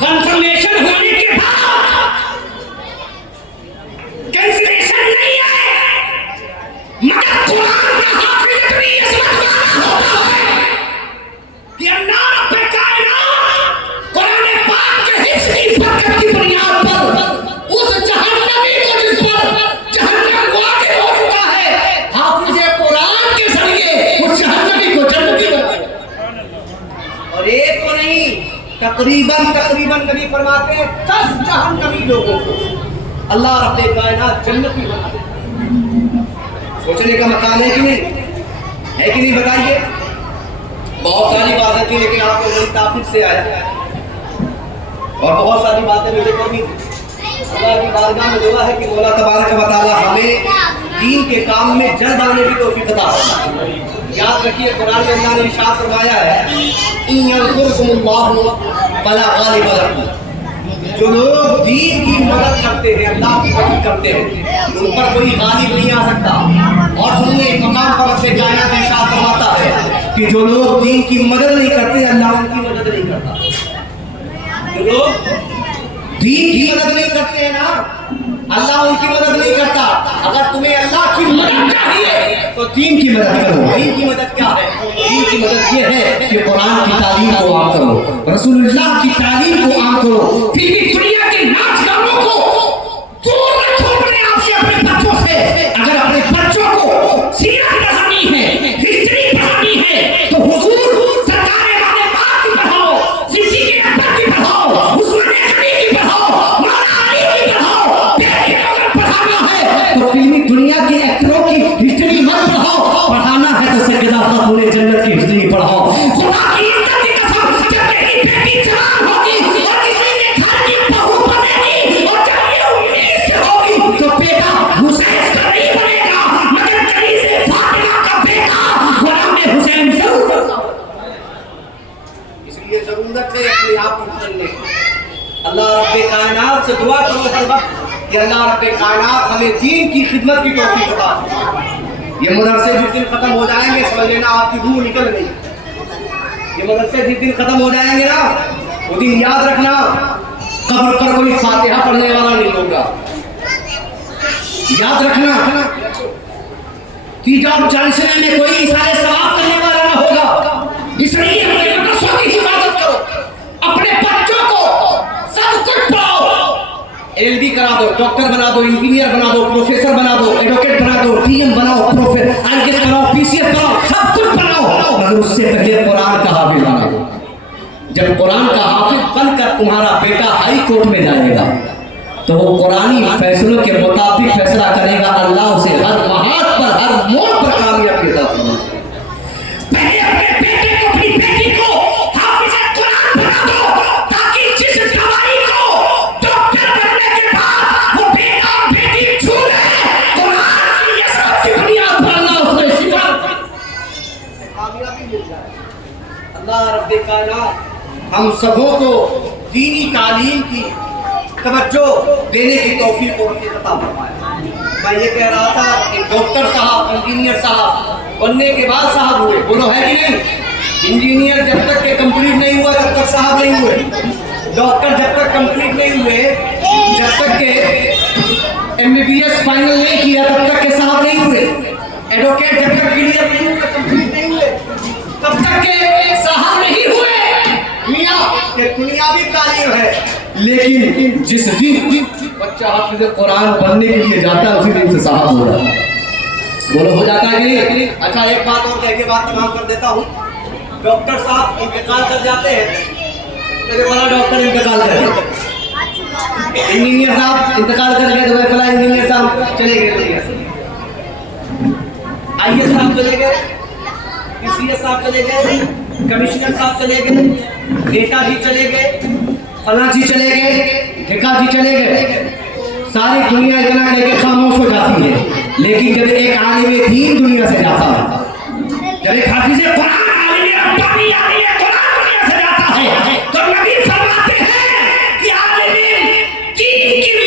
कंफर्मेशन होने के बाद कैंसिलेशन नहीं है, मगर कुरान का हाफिज़ इतनी इज्जत वाला होता है कि अल्लाह रब्बे कायनात कुरान पाक के हिफ्ज़ की बरकत की बुनियाद पर उस जहन्नमी को, जिस पर जहन्नम वाक़िअ हो चुका है, हाफिज़ कुरान के जरिए उस जहन्नमी को जन्नती बनाया। और एक को नहीं, तकरीबन नबी फरमाते हैं 10 जहन्नमी लोगों को अल्लाह रब्बे कायनात जन्नती बना देता। सोचने का मकान है कि नहीं, बताइए। बहुत सारी बातें थी, लेकिन आपको बड़ी ताक़ीद से आया और बहुत सारी बातें मेरे को भी अल्लाह की बारगाह में दुआ है कि मौला तबारक व तआला हमें दीन के काम में जल्द आने की तौफीक अता फरमाए। याद रखिए, कुरान में अल्लाह ने इरशाद फरमाया है, इन यंसुरकुमुल्लाहु फला गालिब लकुम। जो लोग दीन की मदद करते हैं, अल्लाह की मदद करते हैं, उन पर कोई गालिब नहीं आ सकता। और सुनिए, एक मकाम पर रब्बे कायनात इरशाद फरमाता है कि जो लोग दीन की मदद नहीं करते, अल्लाह उनकी मदद नहीं करता। जो लोग दीन की मदद नहीं करते हैं ना, अल्लाह उनकी मदद नहीं करता। अगर तुम्हें अल्लाह की मदद चाहिए तो दीन की मदद करो। दीन की मदद क्या है? दीन की मदद ये है कि कुरान की तालीम को आम करो, रसूलुल्लाह की तालीम को आम करो, फिल्मी दुनिया के नाच गानों को दूर रखो अपने आप से, अपने बच्चों से। अगर अपने बच्चों को सीरत पढ़ानी है, हिस्ट्री पढ़ानी है, तो हुजूर सरकार वाले बात की पढ़ाओ, सिद्दीक़ अकबर की पढ़ाओ, उस्मान गनी की पढ़ाओ, मौलाना अली की पढ़ाओ। अगर पढ़ाना है तो फिल्मी दुनिया के एक्टरों की हिस्ट्री मत पढ़ाओ, पढ़ाना है तो सैयदा खातून जन्नत की हिस्ट्री पढ़ाओ। खुदा की इज्जत की कसम, जब मेरी बेटी जवान होगी और किसी ने घर की बहू बनेगी और जब ये उम्मीद से होगी तो बेटा हुसैन का नहीं बनेगा, मगर कली से फातिमा का बेटा गुलाम हुसैन जरूर होगा। इसलिए जरूरत है अपने आप को बदलने की। अल्लाह रब्बे कायनात से दुआ करो हर वक्त कि अल्लाह रब्बे कायनात हमें दीन की खिदमत की तौफीक अता फरमाए। ये मदरसे जिस दिन खत्म हो जाएंगे, समझ लेना आपकी रूह निकल गई। ये मदरसे जिस दिन खत्म हो जाएंगे ना, वो दिन याद रखना, कब्र पर कोई फातिहा पढ़ने वाला नहीं होगा। याद रखना, तीजा और चालीसवें में कोई इशारे सवाब करने वाला ना होगा। इसलिए अपने मदरसों की हिफाजत करो, अपने बच्चों को सब कुछ पढ़ाओ। LLB करा दो, डॉक्टर बना दो, इंजीनियर बना दो, प्रोफेसर बना दो, एडवोकेट बना दो, TM बनाओ, IAS बनाओ, PCS बनाओ, सब कुछ बनाओ, मगर उससे पहले कुरान का हाफिज बनाओ। जब कुरान का हाफिज बनकर तुम्हारा बेटा हाई कोर्ट में जाएगा तो वो कुरानी फैसलों के मुताबिक फैसला करेगा, अल्लाह उसे हर महात पर, हर मोड़ पर कामयाबी अता फरमाएगा। पहले अपने बेटे को, अपनी बेटी को हाफिज कुरान बना दो, ताकि जिस दवाई को डॉक्टर बनने के बाद वो बेटा और बेटी छू ले, कुरान की ये सब की बुनियाद पर अल्लाह उसमें शिफा कामयाबी मिल जाए। अल्लाह रब्बे कायनात हम सबों को दीनी तालीम की तवज्जो देने की तौफीक और अता फरमाए। मैं ये कह रहा था कि डॉक्टर साहब, इंजीनियर साहब बनने के बाद साहब हुए, बोलो है कि नहीं? इंजीनियर जब तक के कंप्लीट नहीं हुआ तब तक साहब नहीं हुए, डॉक्टर जब तक कंप्लीट नहीं हुए, जब तक के MBBS फाइनल नहीं किया तब तक के साहब नहीं हुए, एडवोकेट जब तक क्लियर नहीं हुए, कंप्लीट नहीं हुए, तब तक के साहब नहीं हुए। मियां ये दुनियावी तालीम है, लेकिन जिस दिन बच्चा हाफिज कुरान बनने के लिए जाता है उसी दिन से साहब हो रहा है। बोलो हो जाता है कि नहीं? अच्छा एक बात और कह के बात तमाम कर देता हूँ। डॉक्टर साहब इंतकाल कर जाते हैं, मेरे बड़ा डॉक्टर इंतकाल कर गए, इंजीनियर साहब इंतकाल कर गए, तो फला इंजीनियर साहब चले गए, IAS साहब चले गए, PCS साहब चले गए, कमिश्नर साहब चले गए, नेता जी चले गए, फला जी चले गए, ठेका जी चले गए, सारी दुनिया इतना कह के खामोश हो जाती है। लेकिन जब एक आलिम दीन दुनिया से जाता है, जब एक हाफिज कुरान आलिम रब्बानी आलिम कुरान दुनिया से जाता है, तो नबी फरमाते हैं कि आलिम की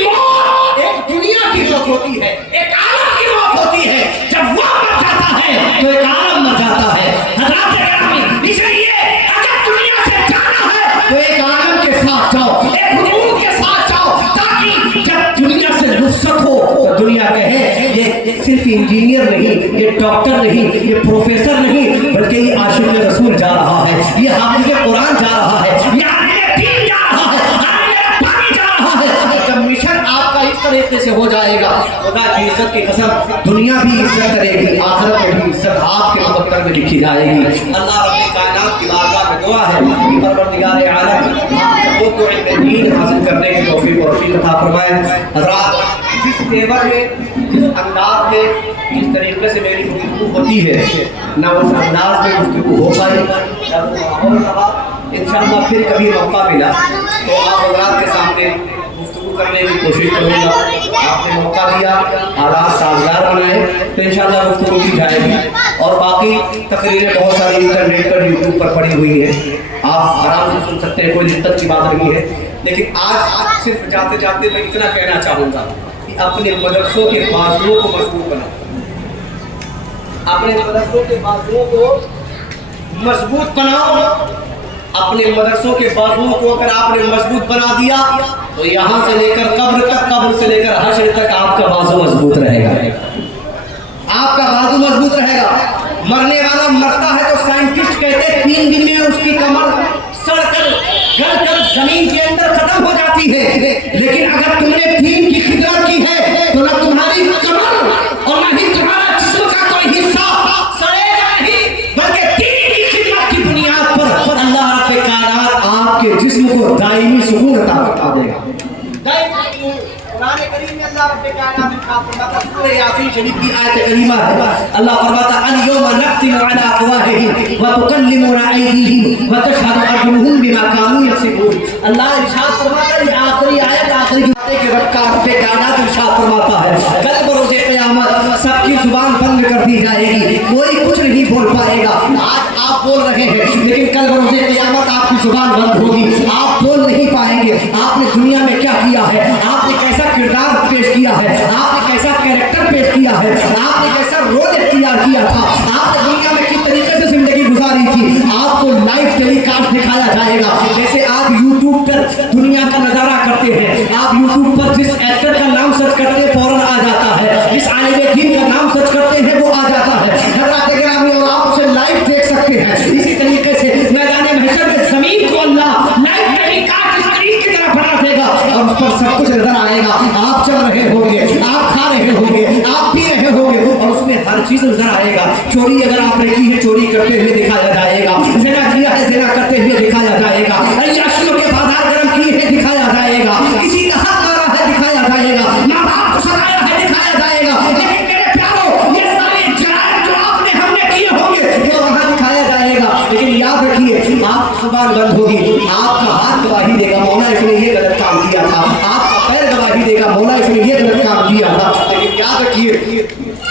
मौत एक दुनिया की मौत होती है, एक आलम की मौत होती है। जब वो मर जाता है तो एक आलम मर जाता है। हज़रात गिरामी, इसलिए अगर दुनिया से जाना है तो एक आलम के साथ जाओ, एक हुजूर के साथ जाओ, ताकि जब दुनिया से रुखसत हो तो दुनिया कहे ये सिर्फ इंजीनियर नहीं, ये डॉक्टर नहीं, ये प्रोफेसर नहीं, बल्कि ये आशिक रसूल जा रहा है, ये हाफिज कुरान जा रहा है, ये आलिम दीन जा रहा है, आलिम रब्बानी जा रहा है। जब मिशन आपका इस तरीके से हो जाएगा, खुदा की इज्जत की कसम, दुनिया भी इज्जत करेगी, आखिरत में भी इज्जत आपके मुकद्दर में लिखी जाएगी। अल्लाह रब्बे कायनात की बारगाह में दुआ है कि परवरदिगार आलम हम सबको को इल्म दीन हासिल करने की तौफीक और तौफीक अता फरमाए। हज़रात, जिस तेवर में, जिस अंदाज में, जिस तरीके से मेरी गुफ्तगू होती है, ना उस अंदाज में गुफ्तगू हो पाई, ना वो माहौल रहा। इंशाअल्लाह फिर कभी मौका मिला तो आप हज़रात के सामने गुफ्तगू करने की कोशिश करूँगा। आपने मौका दिया, हालात साजगार बनाए, तो इंशाअल्लाह गुफ्तगू की जाएगी। और बाकी तकरीरें बहुत सारी इंटरनेट पर, यूट्यूब पर पड़ी हुई है, आप आराम से सुन सकते हैं, कोई दिक्कत की बात नहीं है। लेकिन आज सिर्फ जाते जाते मैं इतना कहना चाहूँगा कि अपने मदरसों के बाजुओं को मजबूत बनाओ, अपने मदरसों के बाजुओं को मजबूत बनाओ। अपने मदरसों के बाजुओं को अगर आपने मजबूत बना दिया तो यहाँ से लेकर कब्र तक, कब्र से लेकर हश्र तक आपका बाजू मजबूत रहेगा, आपका बाजू मजबूत रहेगा। मरने वाला मरता है तो साइंटिस्ट कहते हैं 3 दिन में उसकी कमर सड़कर गलकर जमीन के अंदर खत्म हो जाती है। लेकिन अगर तुमने दीन की खिदमत की है तो ना तुम्हारी कमर और ना ही तुम्हारा जिस्म का कोई हिस्सा सड़ेगा नहीं, बल्कि दीन की खिदमत की बुनियाद पर अल्लाह रब्बे कायनात आपके जिस्म को दायमी सुकून अता फरमा देगा। दायमी सुकून कुरान करीम में अल्लाह रब्बे कायनात का फरमाता, सूरह यासीन शरीफ की आयत करीमा है। अल्लाह फरमाता अल-यौमा नख्तिमु अला अफ़वाहिहिम व तुकल्लिमुना अयदीहिम व तशहदु अर्जुलुहुम बिमा कानू यक्सिबून। अल्लाह इरशाद फरमाता है, आखिरी आयत, आखिरी के रब का रब्बे कायनात इरशाद फरमाता है, कल बरोज़े क़यामत सबकी जुबान बंद कर दी जाएगी, कोई कुछ नहीं बोल पाएगा। आज आप बोल रहे हैं, लेकिन कल बरोज़े क़यामत आपकी जुबान बंद होगी, आप बोल नहीं पाएंगे। आपने दुनिया में क्या किया है, आपने कैसा किरदार पेश किया है, आपने कैसा कैरेक्टर पेश किया है, आपने कैसा रोल इख्तियार किया था, आपने दुनिया में किस तरीके से जिंदगी गुजारी थी, आपको लाइव टेलीकास्ट दिखाया जाएगा। जैसे आप यूट्यूब पर दुनिया का नजारा करते हैं, आप यूट्यूब पर जिस एक्टर का नाम सर्च करते हैं फौरन आ जाता है, जिस आलिम दीन का नाम सर्च करते हैं वो आ जाता है। हज़रात गिरामी, और आप उसे लाइव देख सकते हैं। इसी तरीके से मैदान महशर में जमीन को अल्लाह लाइव टेलीकास्ट स्क्रीन की तरह बना देगा और उस पर सब कुछ नजर आएगा। आएगा, आप चल रहे होंगे, आप खा रहे होंगे, आप पी रहे होंगे और उसमें हर चीज नजर आएगा। चोरी अगर आपने की है, चोरी करते हुए दिखाया जाएगा। ज़िना किया है, ज़िना करते हुए दिखाया जाएगा। अय्याशियों के बाजार गर्म किए हैं, दिखाया जाएगा। किसी का हाथ मारा है, दिखाया जाएगा। माँ बाप को सताया है, दिखाया जाएगा। लेकिन मेरे प्यारो, ये सारे जराइम जो आपने हमने किए होंगे वो वहाँ दिखाया जाएगा। लेकिन याद रखिए, आपकी जुबान बंद होगी, आपका हाथ गवाही देगा, मौला इसने ये गलत काम किया था। आपका पैर गवाही देगा, मौला इसने ये गलत काम किया था। लेकिन याद रखिए,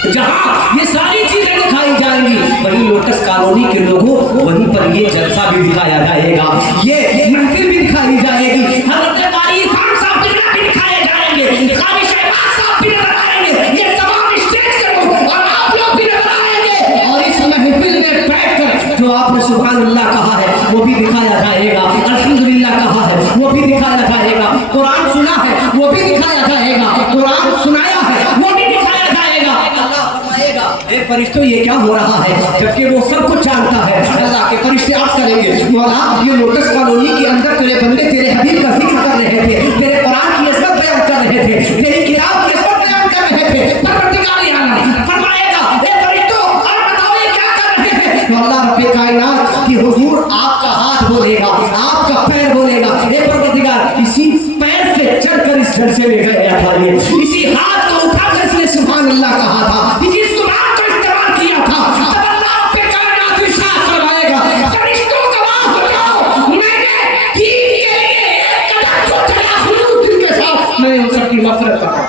जहाँ ये सारी चीजें दिखाई जाएंगी, वहीं लोटस कॉलोनी के लोगों वहीं पर ये जलसा भी दिखाया जाएगा, ये महफिल भी दिखाई जाएगी। हज़रत कारी खान साहब भी दिखाए जाएंगे, कारी शहबाज साहब भी नजर आएंगे, ये तमाम स्टेज के लोग और आप लोग भी नजर आएंगे। और इस महफिल में बैठकर जो आपने सुभान अल्लाह कहा है वो भी दिखाया जाएगा, अल्हम्दुलिल्लाह कहा है वो भी दिखाया जाएगा, कुरान सुना है वो भी दिखाया जाएगा, कुरान सुनाया है वो भी दिखाया जाएगा। अल्लाह फरमाएगा, ए फरिश्तों ये क्या हो रहा है, जबकि वो सब कुछ जानता है। अल्लाह के फरिश्ते अर्ज़ करेंगे, मौला ये लोटस कॉलोनी के अंदर तेरे बंदे तेरे हबीब का जिक्र कर रहे थे, तेरे कुरान की इज़्ज़त बयान कर रहे थे, तेरी किताब की इज़्ज़त बयान कर रहे थे। परवरदिगार आलम फरमाएगा, ए फरिश्तों और बताओ ये क्या कर रहे हैं। तो अल्लाह रब्बे कायनात की हुजूर आपका हाथ बोलेगा, आपका पैर बोलेगा, ए परवरदिगार इसी पैर से चढ़कर इस जलसे में गया था, ये इसी हाथ को उठाकर इसने सुभान अल्लाह कहा था, इसी जुबान को इस्तेमाल किया था। तब अल्लाह रब्बे कायनात इरशाद फरमाएगा, फरिश्तों गवाह हो जाओ, मैंने दीन के लिए एक कदम जो चला खुलूस दिल के साथ, मैं उन सबकी मग़फ़िरत करता हूं।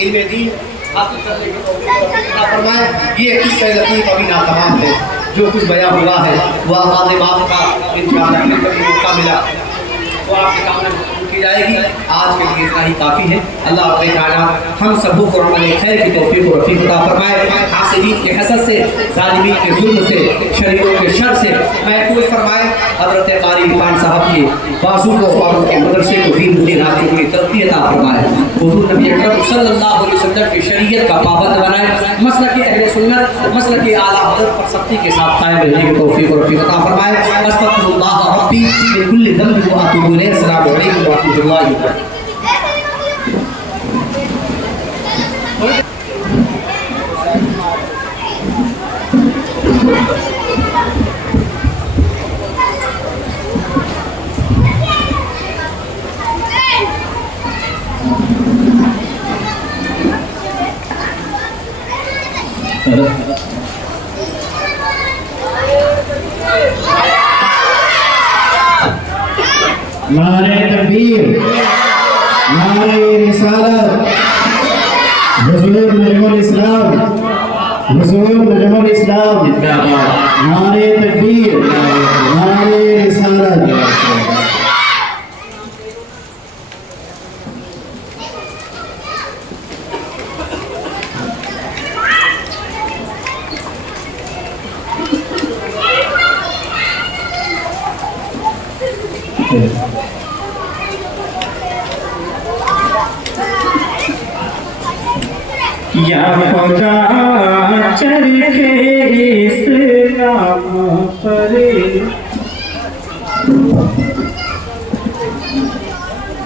इनमें दीन हासिल करने की तौफीक फरमाए। ये किस्सा लतीफ़ अभी नातमाम है, जो कुछ बयां हुआ है वो आवाज़ बाप का इंतजार करने का मौका मिला वो आपके सामने की जाएगी। आज के लिए इतना ही काफ़ी है। अल्लाह अपने कायनात हम सबको कुरान खैर की तौफीक और रफ़ीक अता फरमाए, हासिदीन के हसद से, ज़ालिमीन के जुल्म से, शरीरों के शर से महफूज फरमाए। हज़रत कारी खान साहब के बाजू को और उनके मदरसे को दीन बुनियाद की पूरी तरक्की अता फरमाए। हुज़ूर नबी अकरम सल्लल्लाहु अलैहि वसल्लम की शरीयत का पाबंद बनाए, मसलक अहले सुन्नत, मसलक आला हज़रत पर सख्ती के साथ कायम रहने की तौफीक और रफ़ीक अता फरमाए। अस्तग़फिरुल्लाह रब्बी मिन कुल्लि ज़ंबिन व अतूबु इलैह। अस्सलामु अलैकुम व रहमतुल्लाहि व बरकातुहू। नारे तकबीर, नारे रिसालत, हुज़ूर नजमुल इस्लाम, हुज़ूर नजमुल इस्लाम, नारे तकबीर, नारे रिसालत। या खुदा चरखे इस्लाम पर,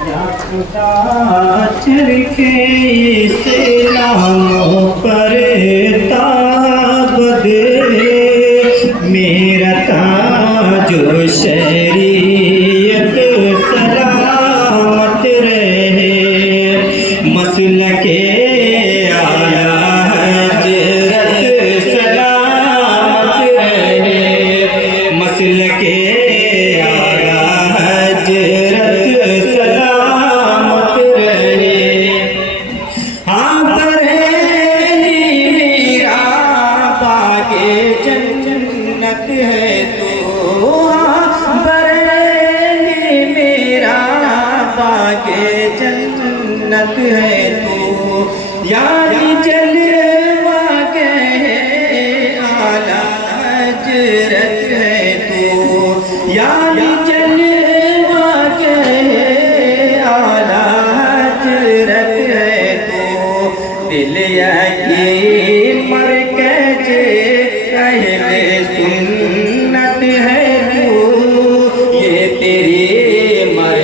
या खुदा चरखे इस्लाम पर ताब दे, मेरा ताजो शरीयत सलामत रहे, मसलके जन्नत है तू, यानी जलवा के आला हजरत है तू, यानी जलवा के आला हजरत है तू, दिल यकी मरकज अहले सुन्नत है तू, ये तेरी मर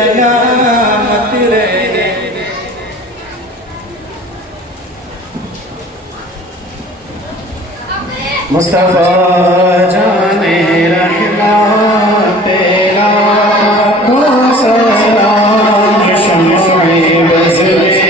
सलामत रहे। मुस्तफा जाने रहमा तेरा को सलाम शम्मे बज़ले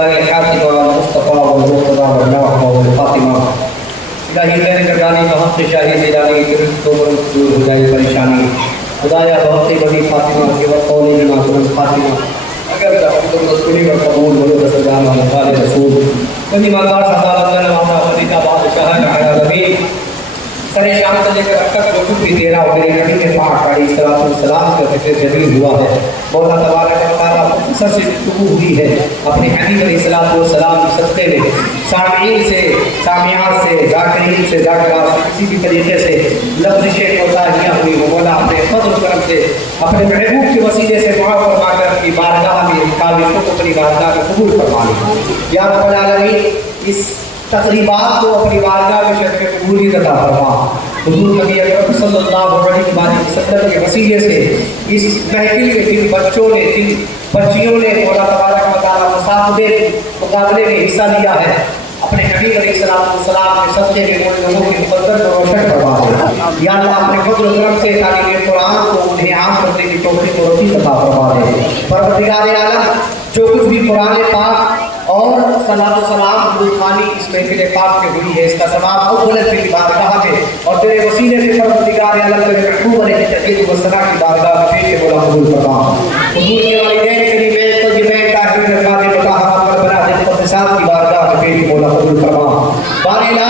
वाया शहर यारे परेशानी खुदाया बहुत ही बड़ी फातिमा के वक़ौली बिमा तुरंत फातिमा अगर अब्दुल रसूली का कबूल हो तो सलाम अलैहि रसूल कभी मज़ार सदा अल्लाह मामा खलीफा बादशाह का नबी सरे शाम से लेकर अब तक रुकू भी दे रहा हो मेरे नबी के पाक अलैहि सलाम का ज़िक्र जमील हुआ है मौला तबारक व तआला मुख्तसर से गुफ्तगू हुई है अपने हबीब अलैहि सलाम के सदक़े में सामीन से सामियात से ज़ाकिरीन से ज़ाकिरात से किसी भी तरीके से लफ्ज़ कोताहियाँ हुई हो मौला अपने फज़ल करम से अपने महबूब के वसीले से दुआ फरमा कर अपनी बारगाह में काबिलों को अपनी बारगाह में कबूल फरमा ले या रब्बल आलमीन इस तक़रीबात को अपनी बारगाह में शर्फ़ कबूली अता फरमा हुज़ूर नबी अकरम सल्लल्लाहु अलैहि वसल्लम के वसीले से इस महफिल में जिन बच्चों ने जिन बच्चियों ने मौला तबारक व तआला मुकाबले में हिस्सा लिया है अपने हबीब अलैहिस्सलाम के सदक़े में उन लोगों की मुक़द्दर को रोशन करवा दे या अल्लाह अपने फज़ल व करम से तालीम कुरान को उन्हें आम करने की तौफ़ीक़ और नसीब अता फरमा दे परवरदिगार आलम जो कुछ भी कुरान पाक और सलात व सलाम दुरूद इस महफिल पाक में हुई है इसका सवाब अव्वल की बारगाह में और तेरे वसीले से परवरदिगार आलम के महबूब अलैहि तक़ीद व सना की बारगाह में पेश मौला कबूल फरमा हुज़ूर के वालिदैन करीमैन तय्यबैन ताहिरीन अज़वाज मुतहहरा बरबरा मुक़द्दसात की बारगाह में पेश मौला कबूल फरमा बारिला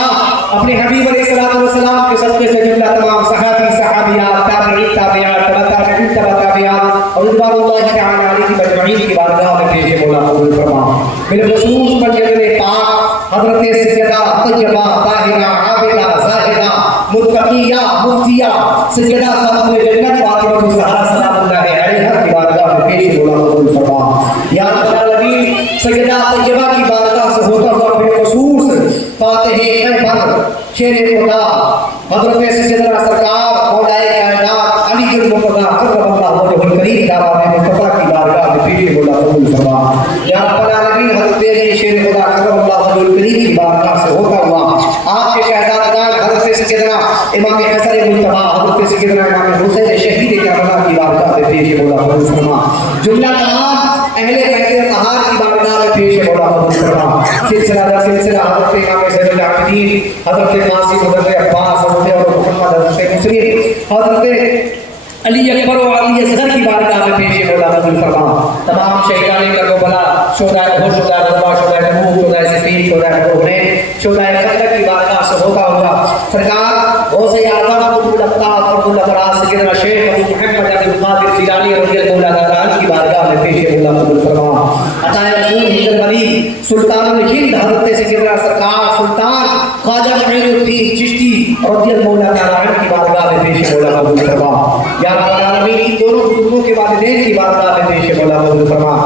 अपने हबीब अलैहिस्सलाम के सदक़े से जुमला तमाम सहाबी सहाबियात ताबईन ताबियात तबा ताबईन तबा ताबियात और रिज़वानुल्लाहि तआला अलैहिम अजमईन की बारगाह में पेश मौला कबूल फरमा बिलखुसूस पंजतने पाक हज़रत सैयदा तय्यबा ताहिरा आबिदा ज़ाहिदा मुत्तक़िया मुफ्तिया सैयदा खातून जन्नत फातिमा ज़हरा सलामुल्लाहि अलैहा की बारगाह में पेश मौला कबूल फरमा या रब्बल आलमीन सैयदा तय्यबा की बारगाह से होता हुआ बिलखुसूस फातिहे अकबर शेर खुदा हज़रत सैयदना सरकार मौलाए कायनात अली बिन मुर्तज़ा करमल्लाहु वजहुल करीम दावा में मुस्तफा की बारगाह में पेश मौला कबूल फरमा या रब्बल आलमीन हज़रत अली शेर खुदा करमल्लाहु वजहुल करीम की बारगाह से होता हुआ आपके शहजादागान हज़रत सैयदना इमाम हसन मुज्तबा हज़रत सैयदना इमाम हुसैन शहीद करबला की बारगाह में पेश मौला कबूल फरमा जुमला तमाम अहले बैत तहार की बारगाह پیش مولا قبول فرما سلسلہ در سلسلہ حضرت امام زین العابدین حضرت قاسم حضرت عباس حضرت محمد حضرت مسلم حضرت علی اکبر و علی اصغر کی بارگاہ میں پیش مولا قبول فرما تمام شہیدان کربلا شہداء احد شہداء غزوہ شہداء تبوک شہداء صفین شہداء حنین شہداء خندق کی بارگاہ سے ہوتا ہوا سرکار غوث اعظم قطب الافلاق قطب الابراز سیدنا شیخ ابو محمد عبد القادر جیلانی رضی اللہ تعالیٰ عنہ کی بارگاہ میں پیش مولا قبول فرما عطا رسول حیدر علی سلطان الہند حضرت سیدنا سرکار سلطان خواجہ معین الدین چشتی رضی اللہ تعالیٰ عنہ کی بارگاہ میں پیش مولا قبول فرما یا رب العالمین کی دونوں بزرگوں کے والدین کی بارگاہ میں پیش مولا قبول فرما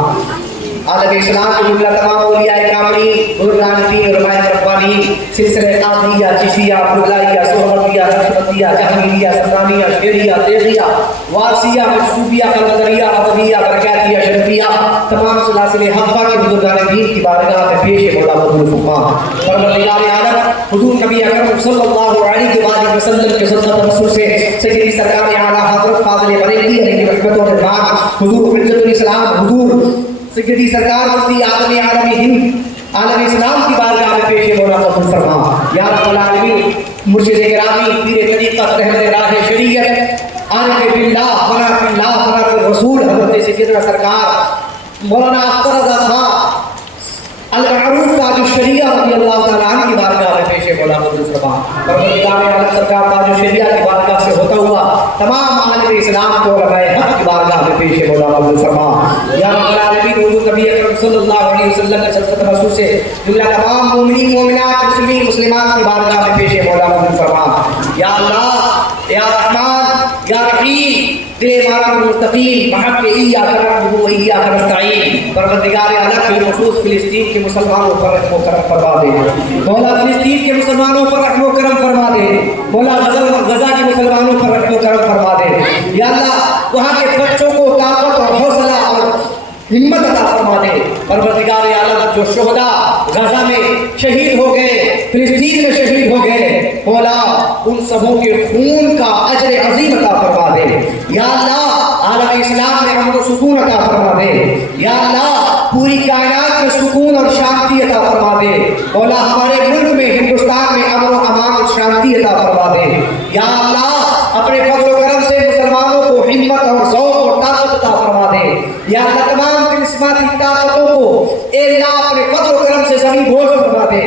عالم اسلام کے جملہ تمام اولیاء کرام بزرگان دین علماء ربانی سلسلہ قادریہ چشتیہ عبداللہیہ سہروردیہ نقشبندیہ جہانگیریہ سلطانیہ شیریہ تیغیہ وارثیہ مجذوبیہ قلندریہ عبدیہ برکاتیہ شرفیہ تمام سلاسل حقہ کے بزرگان دین کی بارگاہ میں پیش مولا قبول فرما پروردگار عالم حضور نبی اکرم صلی اللہ علیہ وآلہ وسلم کے صدقۃ رسول سے سیدی سرکار اعلیٰ حضرت فاضل بریلوی علیہ رحمت و رضوان حضور عزت الاسلام حضور سیدی سرکار مفتی اعظم عالم ہند عالم اسلام کی بارگاہ میں پیش مولا قبول فرما یا رب العالمین مرشد گرامی پیر طریقت رہنما راہ شریعت عارف باللہ فنا باللہ فنا بالرسول حضرت سیدنا سرکار مولانا اختر رضا خان المعروف تاج الشریعہ رضی اللہ تعالیٰ عنہ کی بارگاہ میں پیش مولا قبول فرما پروردگار عالم سرکار تاج الشریعہ کی بارگاہ سے ہوتا ہوا تمام عالم اسلام کو علماء حق کی بارگاہ میں پیش مولا قبول فرما یا رب العالمین حضور نبی اکرم صلی اللہ علیہ وسلم کے صدقۃ رسول سے جملہ تمام مومنین مومنات مسلمین مسلمات کی بارگاہ میں پیش مولا قبول فرما یا اللہ یا رحمان یا رحیم دل مارا مستقیم محب ایاک نعبد و ایاک نستعین پروردگار عالم بالخصوص فلسطین کے مسلمانوں پر رحم و کرم فرما دے مولا فلسطین کے مسلمانوں پر رحم و کرم فرما دے مولا غزہ کے مسلمانوں پر رحم و کرم فرما دے یا اللہ وہاں کے بچوں کو طاقت اور حوصلہ اور ہمت عطا فرما دے پروردگار عالم جو شہداء غزہ میں شہید ہو گئے فلسطین میں شہید ہو گئے مولا ان سبوں کے خون کا اجر عظیم عطا فرما دے یا اللہ عالم اسلام میں امن و سکون عطا فرما دے یا اللہ پوری کائنات میں سکون اور شانتی عطا فرما دے مولا ہمارے ملک میں ہندوستان میں امن و امان اور شانتی عطا فرما دے یا اللہ اپنے فضل و کرم سے مسلمانوں کو ہمت اور ذوق اور طاقت عطا فرما دے یا اللہ تمام قسماتی طاقتوں کو اے اللہ اپنے فضل و کرم سے زمین بوجھ فرما دے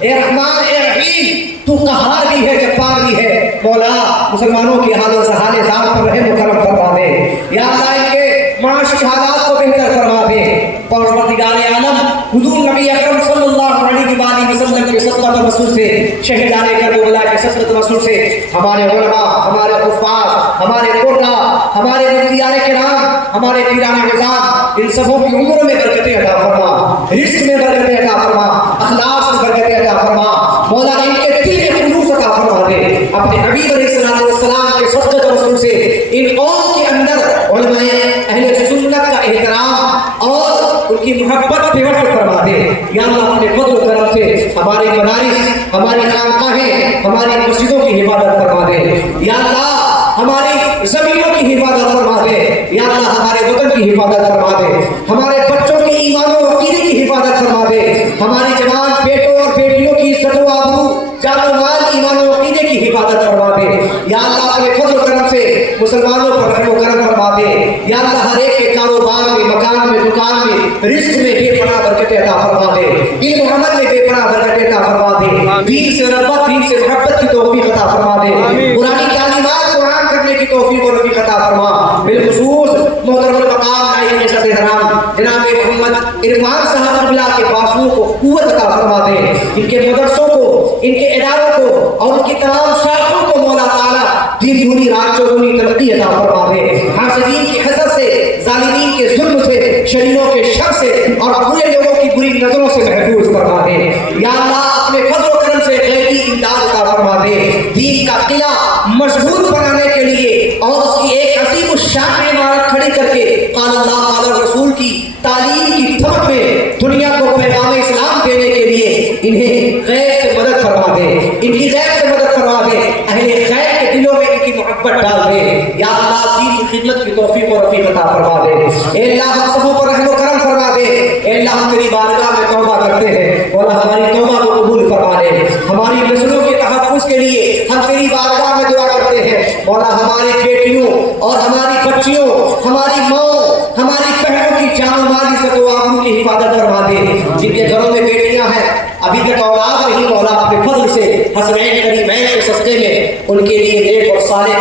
اے رحمان اے رحیم تو قہار بھی ہے جبار بھی ہے مولا مسلمانوں کی حال و حال ذات پر رحم و کرم فرما دے یا اللہ ان کے معاشی حالات کو بہتر فرما دے پروردگار عالم حضور نبی اکرم صلی اللہ علیہ وآلہ وسلم کے صدقۃ رسول سے شہیدان کربلا کے صدقۃ رسول سے ہمارے علماء ہمارے حفاظ ہمارے قرآن ہمارے مفتیان کرام ہمارے پیران نظام ان سبوں کی عمر میں برکتیں عطا فرما رزق میں برکتیں عطا فرما اخلاص میں برکتیں عطا فرما مولا ان کے دل میں خلوص عطا فرما دے اپنے حبیب علیہ السلام کے صدقۃ رسول سے ان قوم کے اندر علماء اہل سنت کا احترام اور ان کی محبت پیوست فرما دے یا اللہ اپنے فضل و کرم سے ہمارے مدارس ہماری خانقاہیں ہماری مسجدوں کی حفاظت فرما دے یا اللہ ہماری زمینوں کی حفاظت فرما دے یا اللہ ہمارے وطن کی حفاظت فرما دے ہمارے بچوں کے ایمان و عقیدے کی حفاظت فرما دے ہماری جوان بیٹوں اور بیٹیوں کی عزت و آبرو جان و مال ایمان و عقیدے کی حفاظت فرما دے یا اللہ اپنے فضل و کرم سے مسلمانوں پر رحم و کرم فرما دے یا اللہ ہر ایک کے کاروبار میں مکان میں دکان میں رزق میں بے پناہ برکتیں عطا فرما دے علم و عمل میں بے پناہ برکتیں عطا فرما دے دین سے رغبت دین سے محبت کی توفیق عطا فرما دے قرآنی تعلیمات قرآن کرنے کی توفیق اور رفیق عطا فرما بالخصوص محترم المقام نائب صدر احترام جناب محمد عرفان صاحب قبلہ کے بازوؤں کو قوت عطا فرما دے ان کے مدرسوں کو ان کے اداروں کو اور ان کی تمام شاخوں کو مولا تعالیٰ دین دونی رات چودونی ترقی عطا فرما دے حاسدین کی حسد سے ظالمین کے ظلم سے شریروں کے شر سے اور برے لوگوں کی بری نظروں سے محفوظ فرما دے یا اللہ اپنے فضل و کرم سے غیبی امداد عطا فرما دے دین کا قلعہ مضبوط بنانے کے لیے اور اس کی ایک عظیم الشان عمارت کھڑی کر کے قال اللہ قال رسول کی تعلیم کی تھمک میں دنیا کو پیغام اسلام دینے کے لیے انہیں غیر سے مدد فرما دے ان کی غیر سے مدد فرما دے اہل غیر کے دلوں میں ان کی محبت ڈال دے یا اللہ دین کی खिदमत की तौफीक और रफीक अता फरमा दे। ए अल्लाह हम सबों पर रहम करम फरमा दे। ए अल्लाह हम तेरी बारगाह में तौबा करते हैं, मौला हमारी तौबा को कबूल फरमा दे। हमारी नस्लों के तहफ़्फ़ुज़ के लिए हम तेरी बारगाह में दुआ करते हैं, मौला हमारी बेटियों और हमारी बच्चियों, हमारी माँ, हमारी बहनों की जान माली से तो आप उनकी हिफाजत फरमा दे। जिनके घरों में बेटियां हैं, अभी तक औलाद नहीं, मौला अपने फضل से हसनैन करीमैन के सदक़े में उनके लिए नेक और सालेह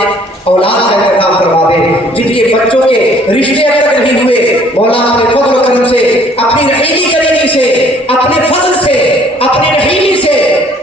औलाद का इंतज़ाम फरमा दे। जिनके बच्चों के रिश्ते अब तक नहीं हुए, मौला अपने फضل और करम से, अपनी रहीमी करीमी से, अपने फضل से, अपनी रहीमी से,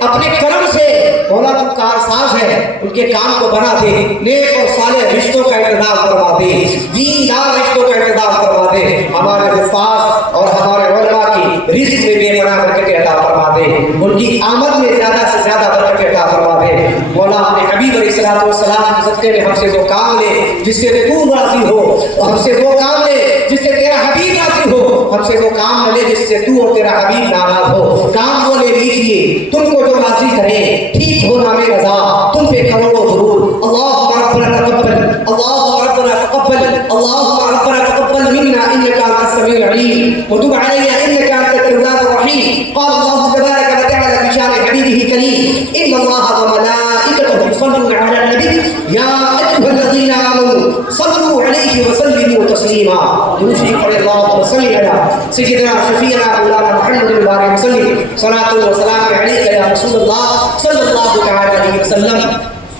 अपने करम से, मौला तू कारसाज है, उनके काम को बना दे। नेक और सालेह रिश्तों का इंतज़ाम फरमा दे, दीनदार रिश्तों का इंतज़ाम फरमा दे। हमारे हुफ़ाज़ और हमारे उलमा की रिज़्क़ में बेपनाह बरकत अता फरमा दे, उनकी आमद में ज़्यादा से ज़्यादा बरकत अता फरमा दे। मौला अपने हबीब अलैहिस्सलातु वस्सलाम के सदक़े में हमसे वो काम ले जिससे तू राज़ी हो, और हमसे वो काम ले जिससे तेरा हबीब राज़ी हो, हमसे वो काम न ले जिससे तू और तेरा हबीब नाराज़ हो। काम वो ले लीजिए तुमको जो राज़ी करे, ठीक हो नामे रज़ा, तुम पे करोड़ों दुरूद। अल्लाहुम्मा रब्बना तक़ब्बल, अल्लाहुम्मा रब्बना तक़ब्बल, अल्लाहुम्मा रब्बना तक़ब्बल मिन्ना इन्नका अंतस समीउल अलीम व तुब अलैना इन्नका अंतत तव्वाबुर रहीम। क़ाल अल्लाहु तबारक व तआला फी शान हबीबिही करीम इन्नल्लाहा व मलाइकतहु युसल्लूना अला नबी या अय्युहल्लज़ीना आमनू सल्लू अलैहि व सल्लिमू तस्लीमा। दुरूद पढ़े अल्लाहुम्मा सल्लि अला सय्यिदिना शफीअना मौलाना मुहम्मद बारिक वसल्लम सलातु व सलाम अलैका या रसूलल्लाह सल्लल्लाहु तआला अलैहि वसल्लम।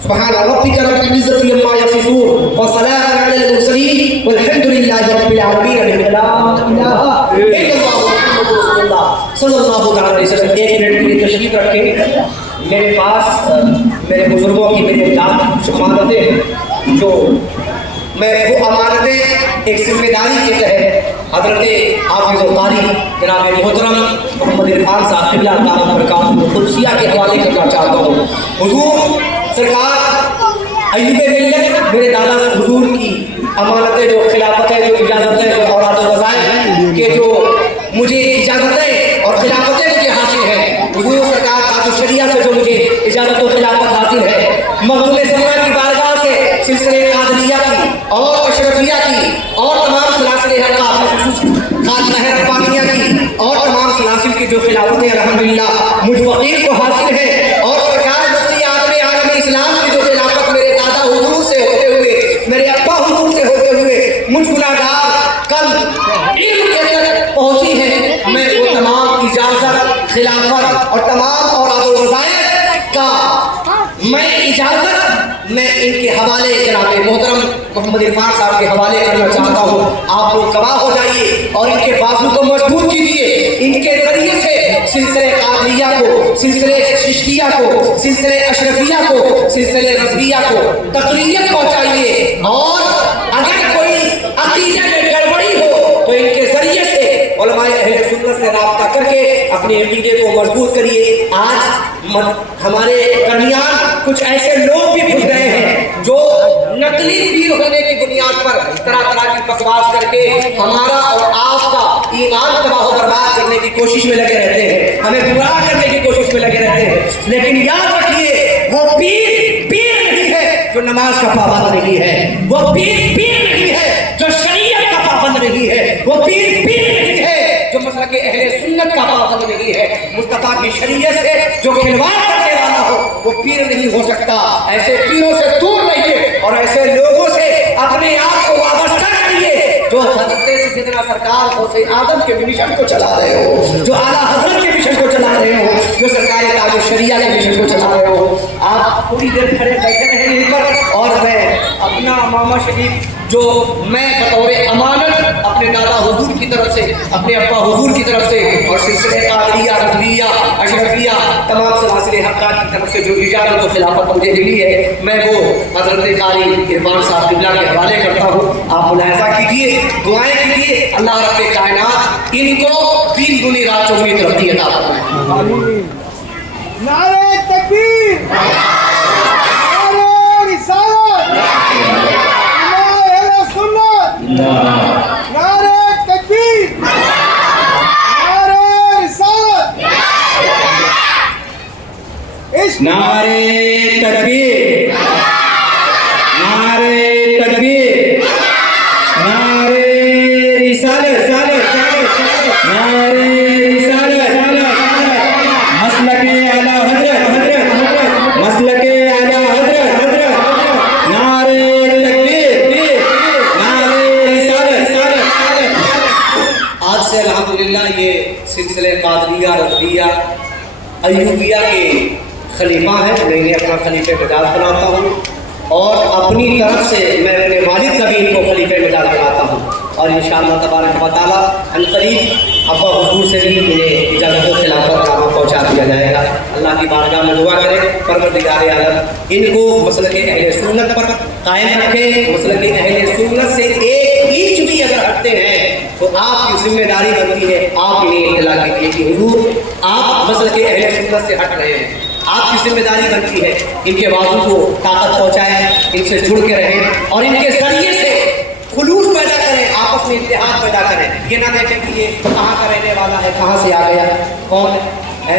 सुब्हान रब्बिक रब्बिल इज्जति अम्मा यसिफून व सलामुन अलल मुरसलीन वल्हम्दुलिल्लाहि रब्बिल आलमीन। ला इलाहा इल्लल्लाह मुहम्मदुर रसूलुल्लाह सल्लल्लाहु अलैहि वसल्लम। एक मिनट के लिए तशरीफ रखें। मेरे पास मेरे बुजुर्गों की मेरे कुछ अमानतें जो मैं वो अमानतें एक जिम्मेदारी के तहत हज़रत हाफ़िज़ व क़ारी जनाब मोहतरम मोहम्मद इरफान साहब क़िबला ताला बरकातहू क़ुदसिया के हवाले करना चाहता हूँ। हुज़ूर सरकार अय्यूब मिल्लत मेरे दादा हुज़ूर की अमानतें, जो खिलाफतें, जो इजाज़तें, जो औरात वज़ाइफ के जो मुझे इजाज़तें और खिलाफतें मुझे हासिल हैं, हुज़ूर सरकार का जो शरिया से जो मुझे इजाज़त और खिलाफत हासिल है, मखदूम ज़माना की बारगाह से सिलसिले कादरिया की और अशरफिया की और तमाम सलासिल खातनाह रब्बानिया की और तमाम सलासिल की जो खिलाफतें अल्हम्दुलिल्लाह मुझ फ़कीर को हासिल है, और सरकार मुफ्ती आदम आलम इस्लाम की जो खिलाफत मेरे दादा हुजूर से होते हुए, मेरे अब्बा हुजूर से होते हुए मुझ गुनाहगार कल इल्म के तक पहुँची है, मैं वो तमाम इजाज़त, खिलाफत और तमाम औरात व वज़ाइफ का मैं इजाज़त मैं इनके हवाले जनाब मोहतरम मोहम्मद इरफान साहब के हवाले करना चाहता हूँ। आप लोग गवाह हो जाइए और इनके बाजू को मजबूत कीजिए। इनके जरिए से सिलसिले कादरिया को, सिलसिले चिश्तिया को, सिलसिले अशरफिया को, सिलसिले रज़विया को तक़वियत पहुँचाइए, और अगर कोई अक़ीदे में गड़बड़ी हो तो इनके जरिए से उलमाए अहले सुन्नत से राब्ता करके अपने अक़ीदे को मजबूत करिए। आज हमारे दरमियान कुछ ऐसे लोग भी घुस गए हैं जो नकली पीर होने की बुनियाद पर तरह तरह की बकवास करके हमारा और आपका ईमान तबाह बर्बाद करने की कोशिश में लगे रहते हैं, हमें गुमराह करने की कोशिश में लगे रहते हैं। लेकिन याद रखिए, वो पीर नहीं है जो नमाज का पाबंद नहीं है, वो पीर नहीं है जो शरीयत का पाबंद नहीं है, वो पीर नहीं है जो मसलक अहले सुन्नत का पाबंद नहीं है। मुस्तफा की शरीयत से जो खिलवाड़ करने वाला हो वो पीर नहीं हो सकता। ऐसे पीरों से दूर रहिए और ऐसे लोगों से अपने आप को वाबस्ता करिए जो हज़रत सैयदना सरकार गौसे आदम के मिशन को चला रहे हो, जो आला हज़रत के मिशन को चला रहे हो, जो सरकार ताज शरिया के मिशन को चला रहे हो। आप पूरी देर खड़े बैठे रहे यहीं पर, और मैं अपना मामा शरीफ जो मैं बतौर अमानत अपने दादा हुजूर की तरफ से, अपने अब्बा हुजूर की तरफ से और सिलसिले कादरिया, रज़विया, अशरफिया, तमाम सलासिल हक़्क़ा की तरफ से जो इजाज़त और खिलाफत मुझे मिली है, मैं वो हज़रत क़ारी इरफान साहब क़िबला के हवाले करता हूँ। आप मुलाहिज़ा कीजिए, दुआएं कीजिए, अल्लाह रब्बे कायनात इनको दिन दुनी रात चौगुनी तरक्की अता फरमाए। नारे तकबीर, नारे रिसालत, नारे सुन्नत, नारे तकबीर, नारे रिसालत, नारे तकबीर, नारे तकबीर। सिलसिले कादरिया रज़विया अय्यूबिया के खलीफा हैं। मैं इन्हें अपना खलीफे मिजाज बनाता हूँ और अपनी तरफ से मैं अपने वालिद का भी इनको खलीफे मिजाज बनाता हूँ और इंशाअल्लाह तबारक व तआला अनक़रीब अब्बा हुजूर से भी इन्हें इजाज़त व खिलाफत नामा पहुँचा दिया जाएगा। अल्लाह की बारगाह में दुआ करें परवरदिगार आलम इनको मसलक अहले सुन्नत पर कायम रखें। मसलक अहले सुन्नत से एक इंच भी अगर हटते हैं तो आपकी जिम्मेदारी बनती है आप इन्हें इत्तला कीजिए कि हुजूर आप मसलक अहले सुन्नत से हट रहे हैं। आपकी जिम्मेदारी बनती है इनके बाजू को ताकत पहुँचाएं, इनसे जुड़ के रहें और इनके जरिए से खुलूस पैदा करें, आपस में इत्तेहाद पैदा करें। ये ना देखें कि ये कहाँ का रहने वाला है, कहाँ से आ गया, कौन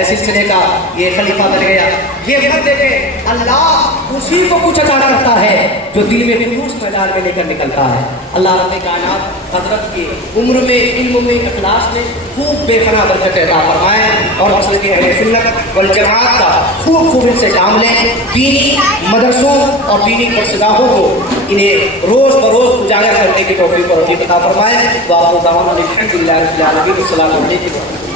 सिलसिले का ये खलीफा बन गया। ये मत देखें, अल्लाह उसी को कुछ अता करता है जो दिल में खुलूस मैदान में लेकर निकलता है। अल्लाह रब्बे कायनात हजरत की उम्र में, इल्म में, इखलास में खूब बेपनाह बरकत अता फरमाएं और मसलक अहले सुन्नत वल जमात का खूब इनसे काम लें। दीनी मदरसों और दीनी परसगाहों को इन्हें रोज़ बरोज़ उजागर करने की तौफीक और अता फरमाएं। वाक़िअ दावाना अल्हम्दुलिल्लाहि रब्बिल आलमीन। अस्सलामु अलैकुम।